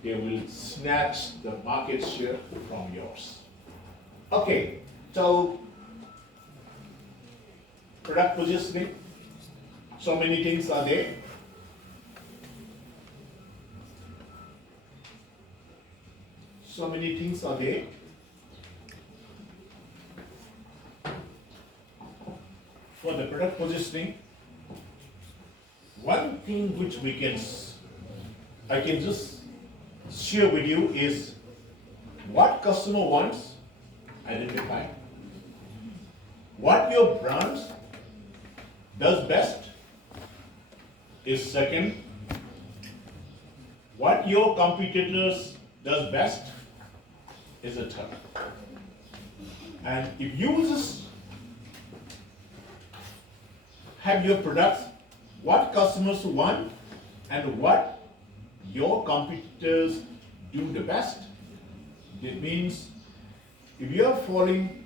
they will snatch the market share from yours. Okay, so product positioning, so many things are there. So many things are there. For the product positioning, one thing which I can just share with you is what customer wants, identify. What your brand does best is second. What your competitors does best is a third. And if you just have your products, what customers want and what your competitors do the best, it means if you are following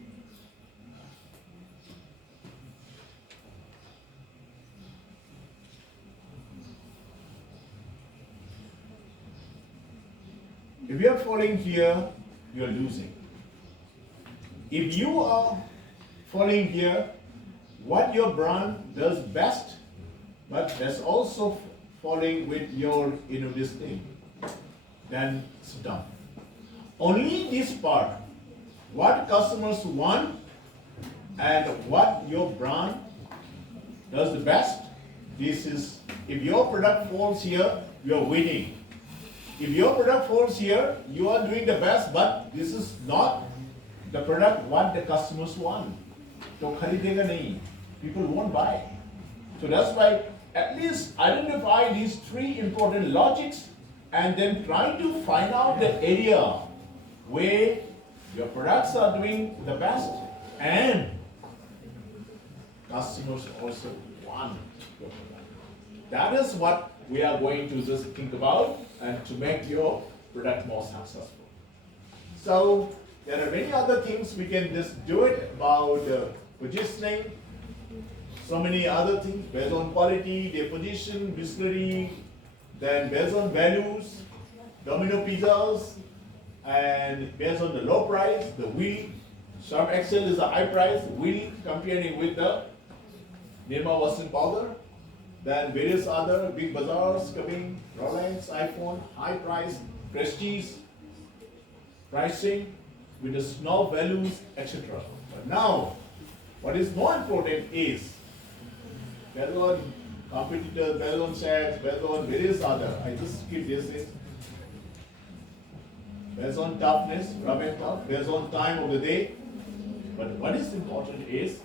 here, you are losing. If you are following here, what your brand does best, but that's also following with your this thing, then it's done. Only this part, what customers want and what your brand does the best, this is, if your product falls here, you are winning. If your product falls here, you are doing the best, but this is not the product what the customers want. So kharidega nahi, people won't buy. So that's why at least identify these three important logics and then try to find out the area where your products are doing the best and customers also want your product. That is what we are going to just think about and to make your product more successful. So there are many other things we can just do it about positioning, so many other things based on quality, their position, distillery, then based on values, domino pizzas, and based on the low price, the wheel, Sharp Excel is a high price, wheel comparing with the Nirma Western powder, then various other big bazaars coming, Rolex, iPhone, high price, prestige, pricing with the small values, etc. But now, what is more important is based on competitors, based on sets, based on various other. I just skip this in. Based on toughness, rough and tough, based on time of the day. But what is important is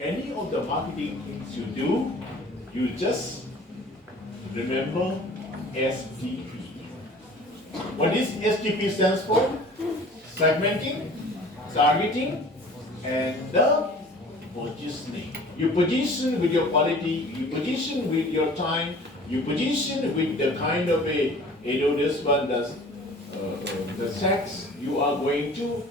any of the marketing things you do, you just remember STP. What is STP stands for? Segmenting, targeting, and the positioning. You position with your quality, you position with your time, you position with the kind of a, this one does, the sex you are going to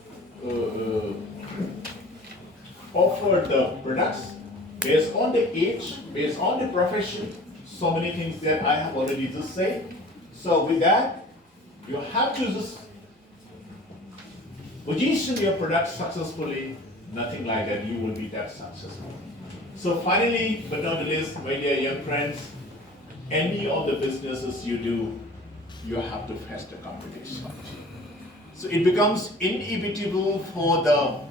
offer the products based on the age, based on the profession, so many things that I have already just said. So with that, you have to just position your product successfully. Nothing like that, you will be that successful. So finally, but not the least, my dear young friends, any of the businesses you do, you have to face the competition. So it becomes inevitable for the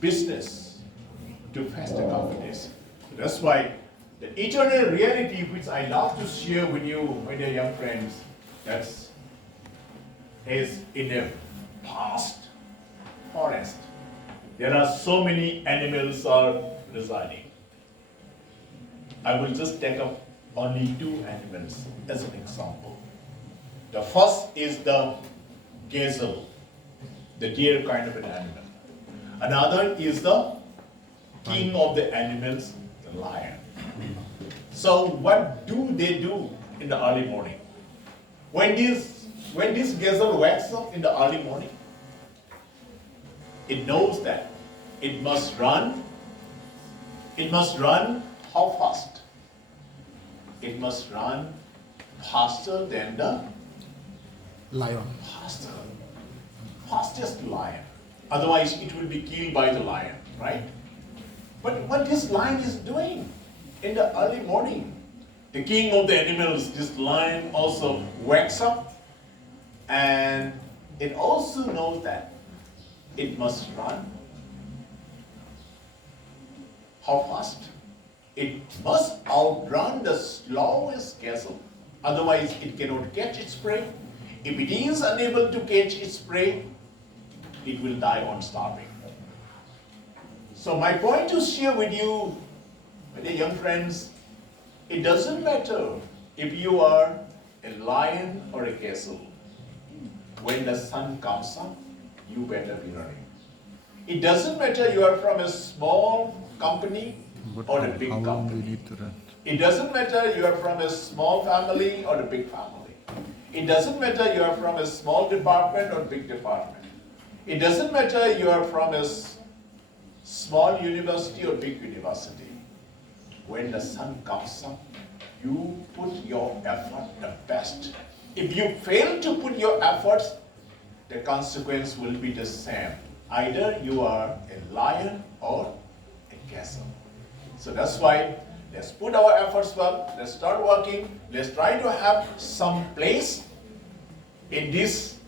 business to face the competition. That's why the eternal reality which I love to share with you, my dear young friends, is in a vast forest. There are so many animals are residing. I will just take up only two animals as an example. The first is the gazelle, the deer kind of an animal. Another is the king of the animals, the lion. So what do they do in the early morning? When this gazelle wakes up in the early morning, it knows that it must run. It must run how fast? It must run faster than the Lion. fastest lion. Otherwise, it will be killed by the lion, right? But what this lion is doing in the early morning, the king of the animals, this lion also wakes up, and it also knows that it must run. How fast? It must outrun the slowest gazelle. Otherwise, it cannot catch its prey. If it is unable to catch its prey, it will die on starving. So my point to share with you, my dear young friends, it doesn't matter if you are a lion or a gazelle. When the sun comes up, you better be running. It doesn't matter you are from a small company But or a big how long we company. need to run? It doesn't matter you are from a small family or a big family. It doesn't matter you are from a small department or big department. It doesn't matter you are from a small university or big university. When the sun comes up, you put your effort the best. If you fail to put your efforts, the consequence will be the same. Either you are a lion or a gazelle. So that's why let's put our efforts well, let's start working, let's try to have some place in this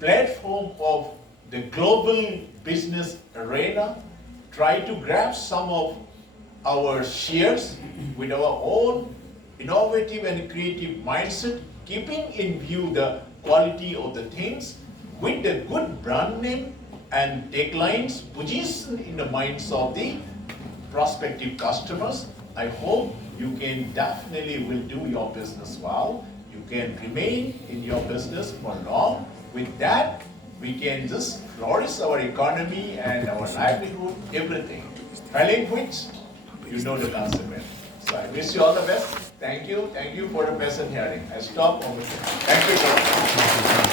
platform of the global business arena, try to grab some of our shares with our own innovative and creative mindset, keeping in view the quality of the things with the good brand name and taglines positioned in the minds of the prospective customers. I hope you can definitely will do your business well. You can remain in your business for long. With that, we can just flourish our economy and our livelihood, everything. Failing which, you know the consequence. So I wish you all the best. Thank you for the patient hearing. I stop over here. Thank you so much.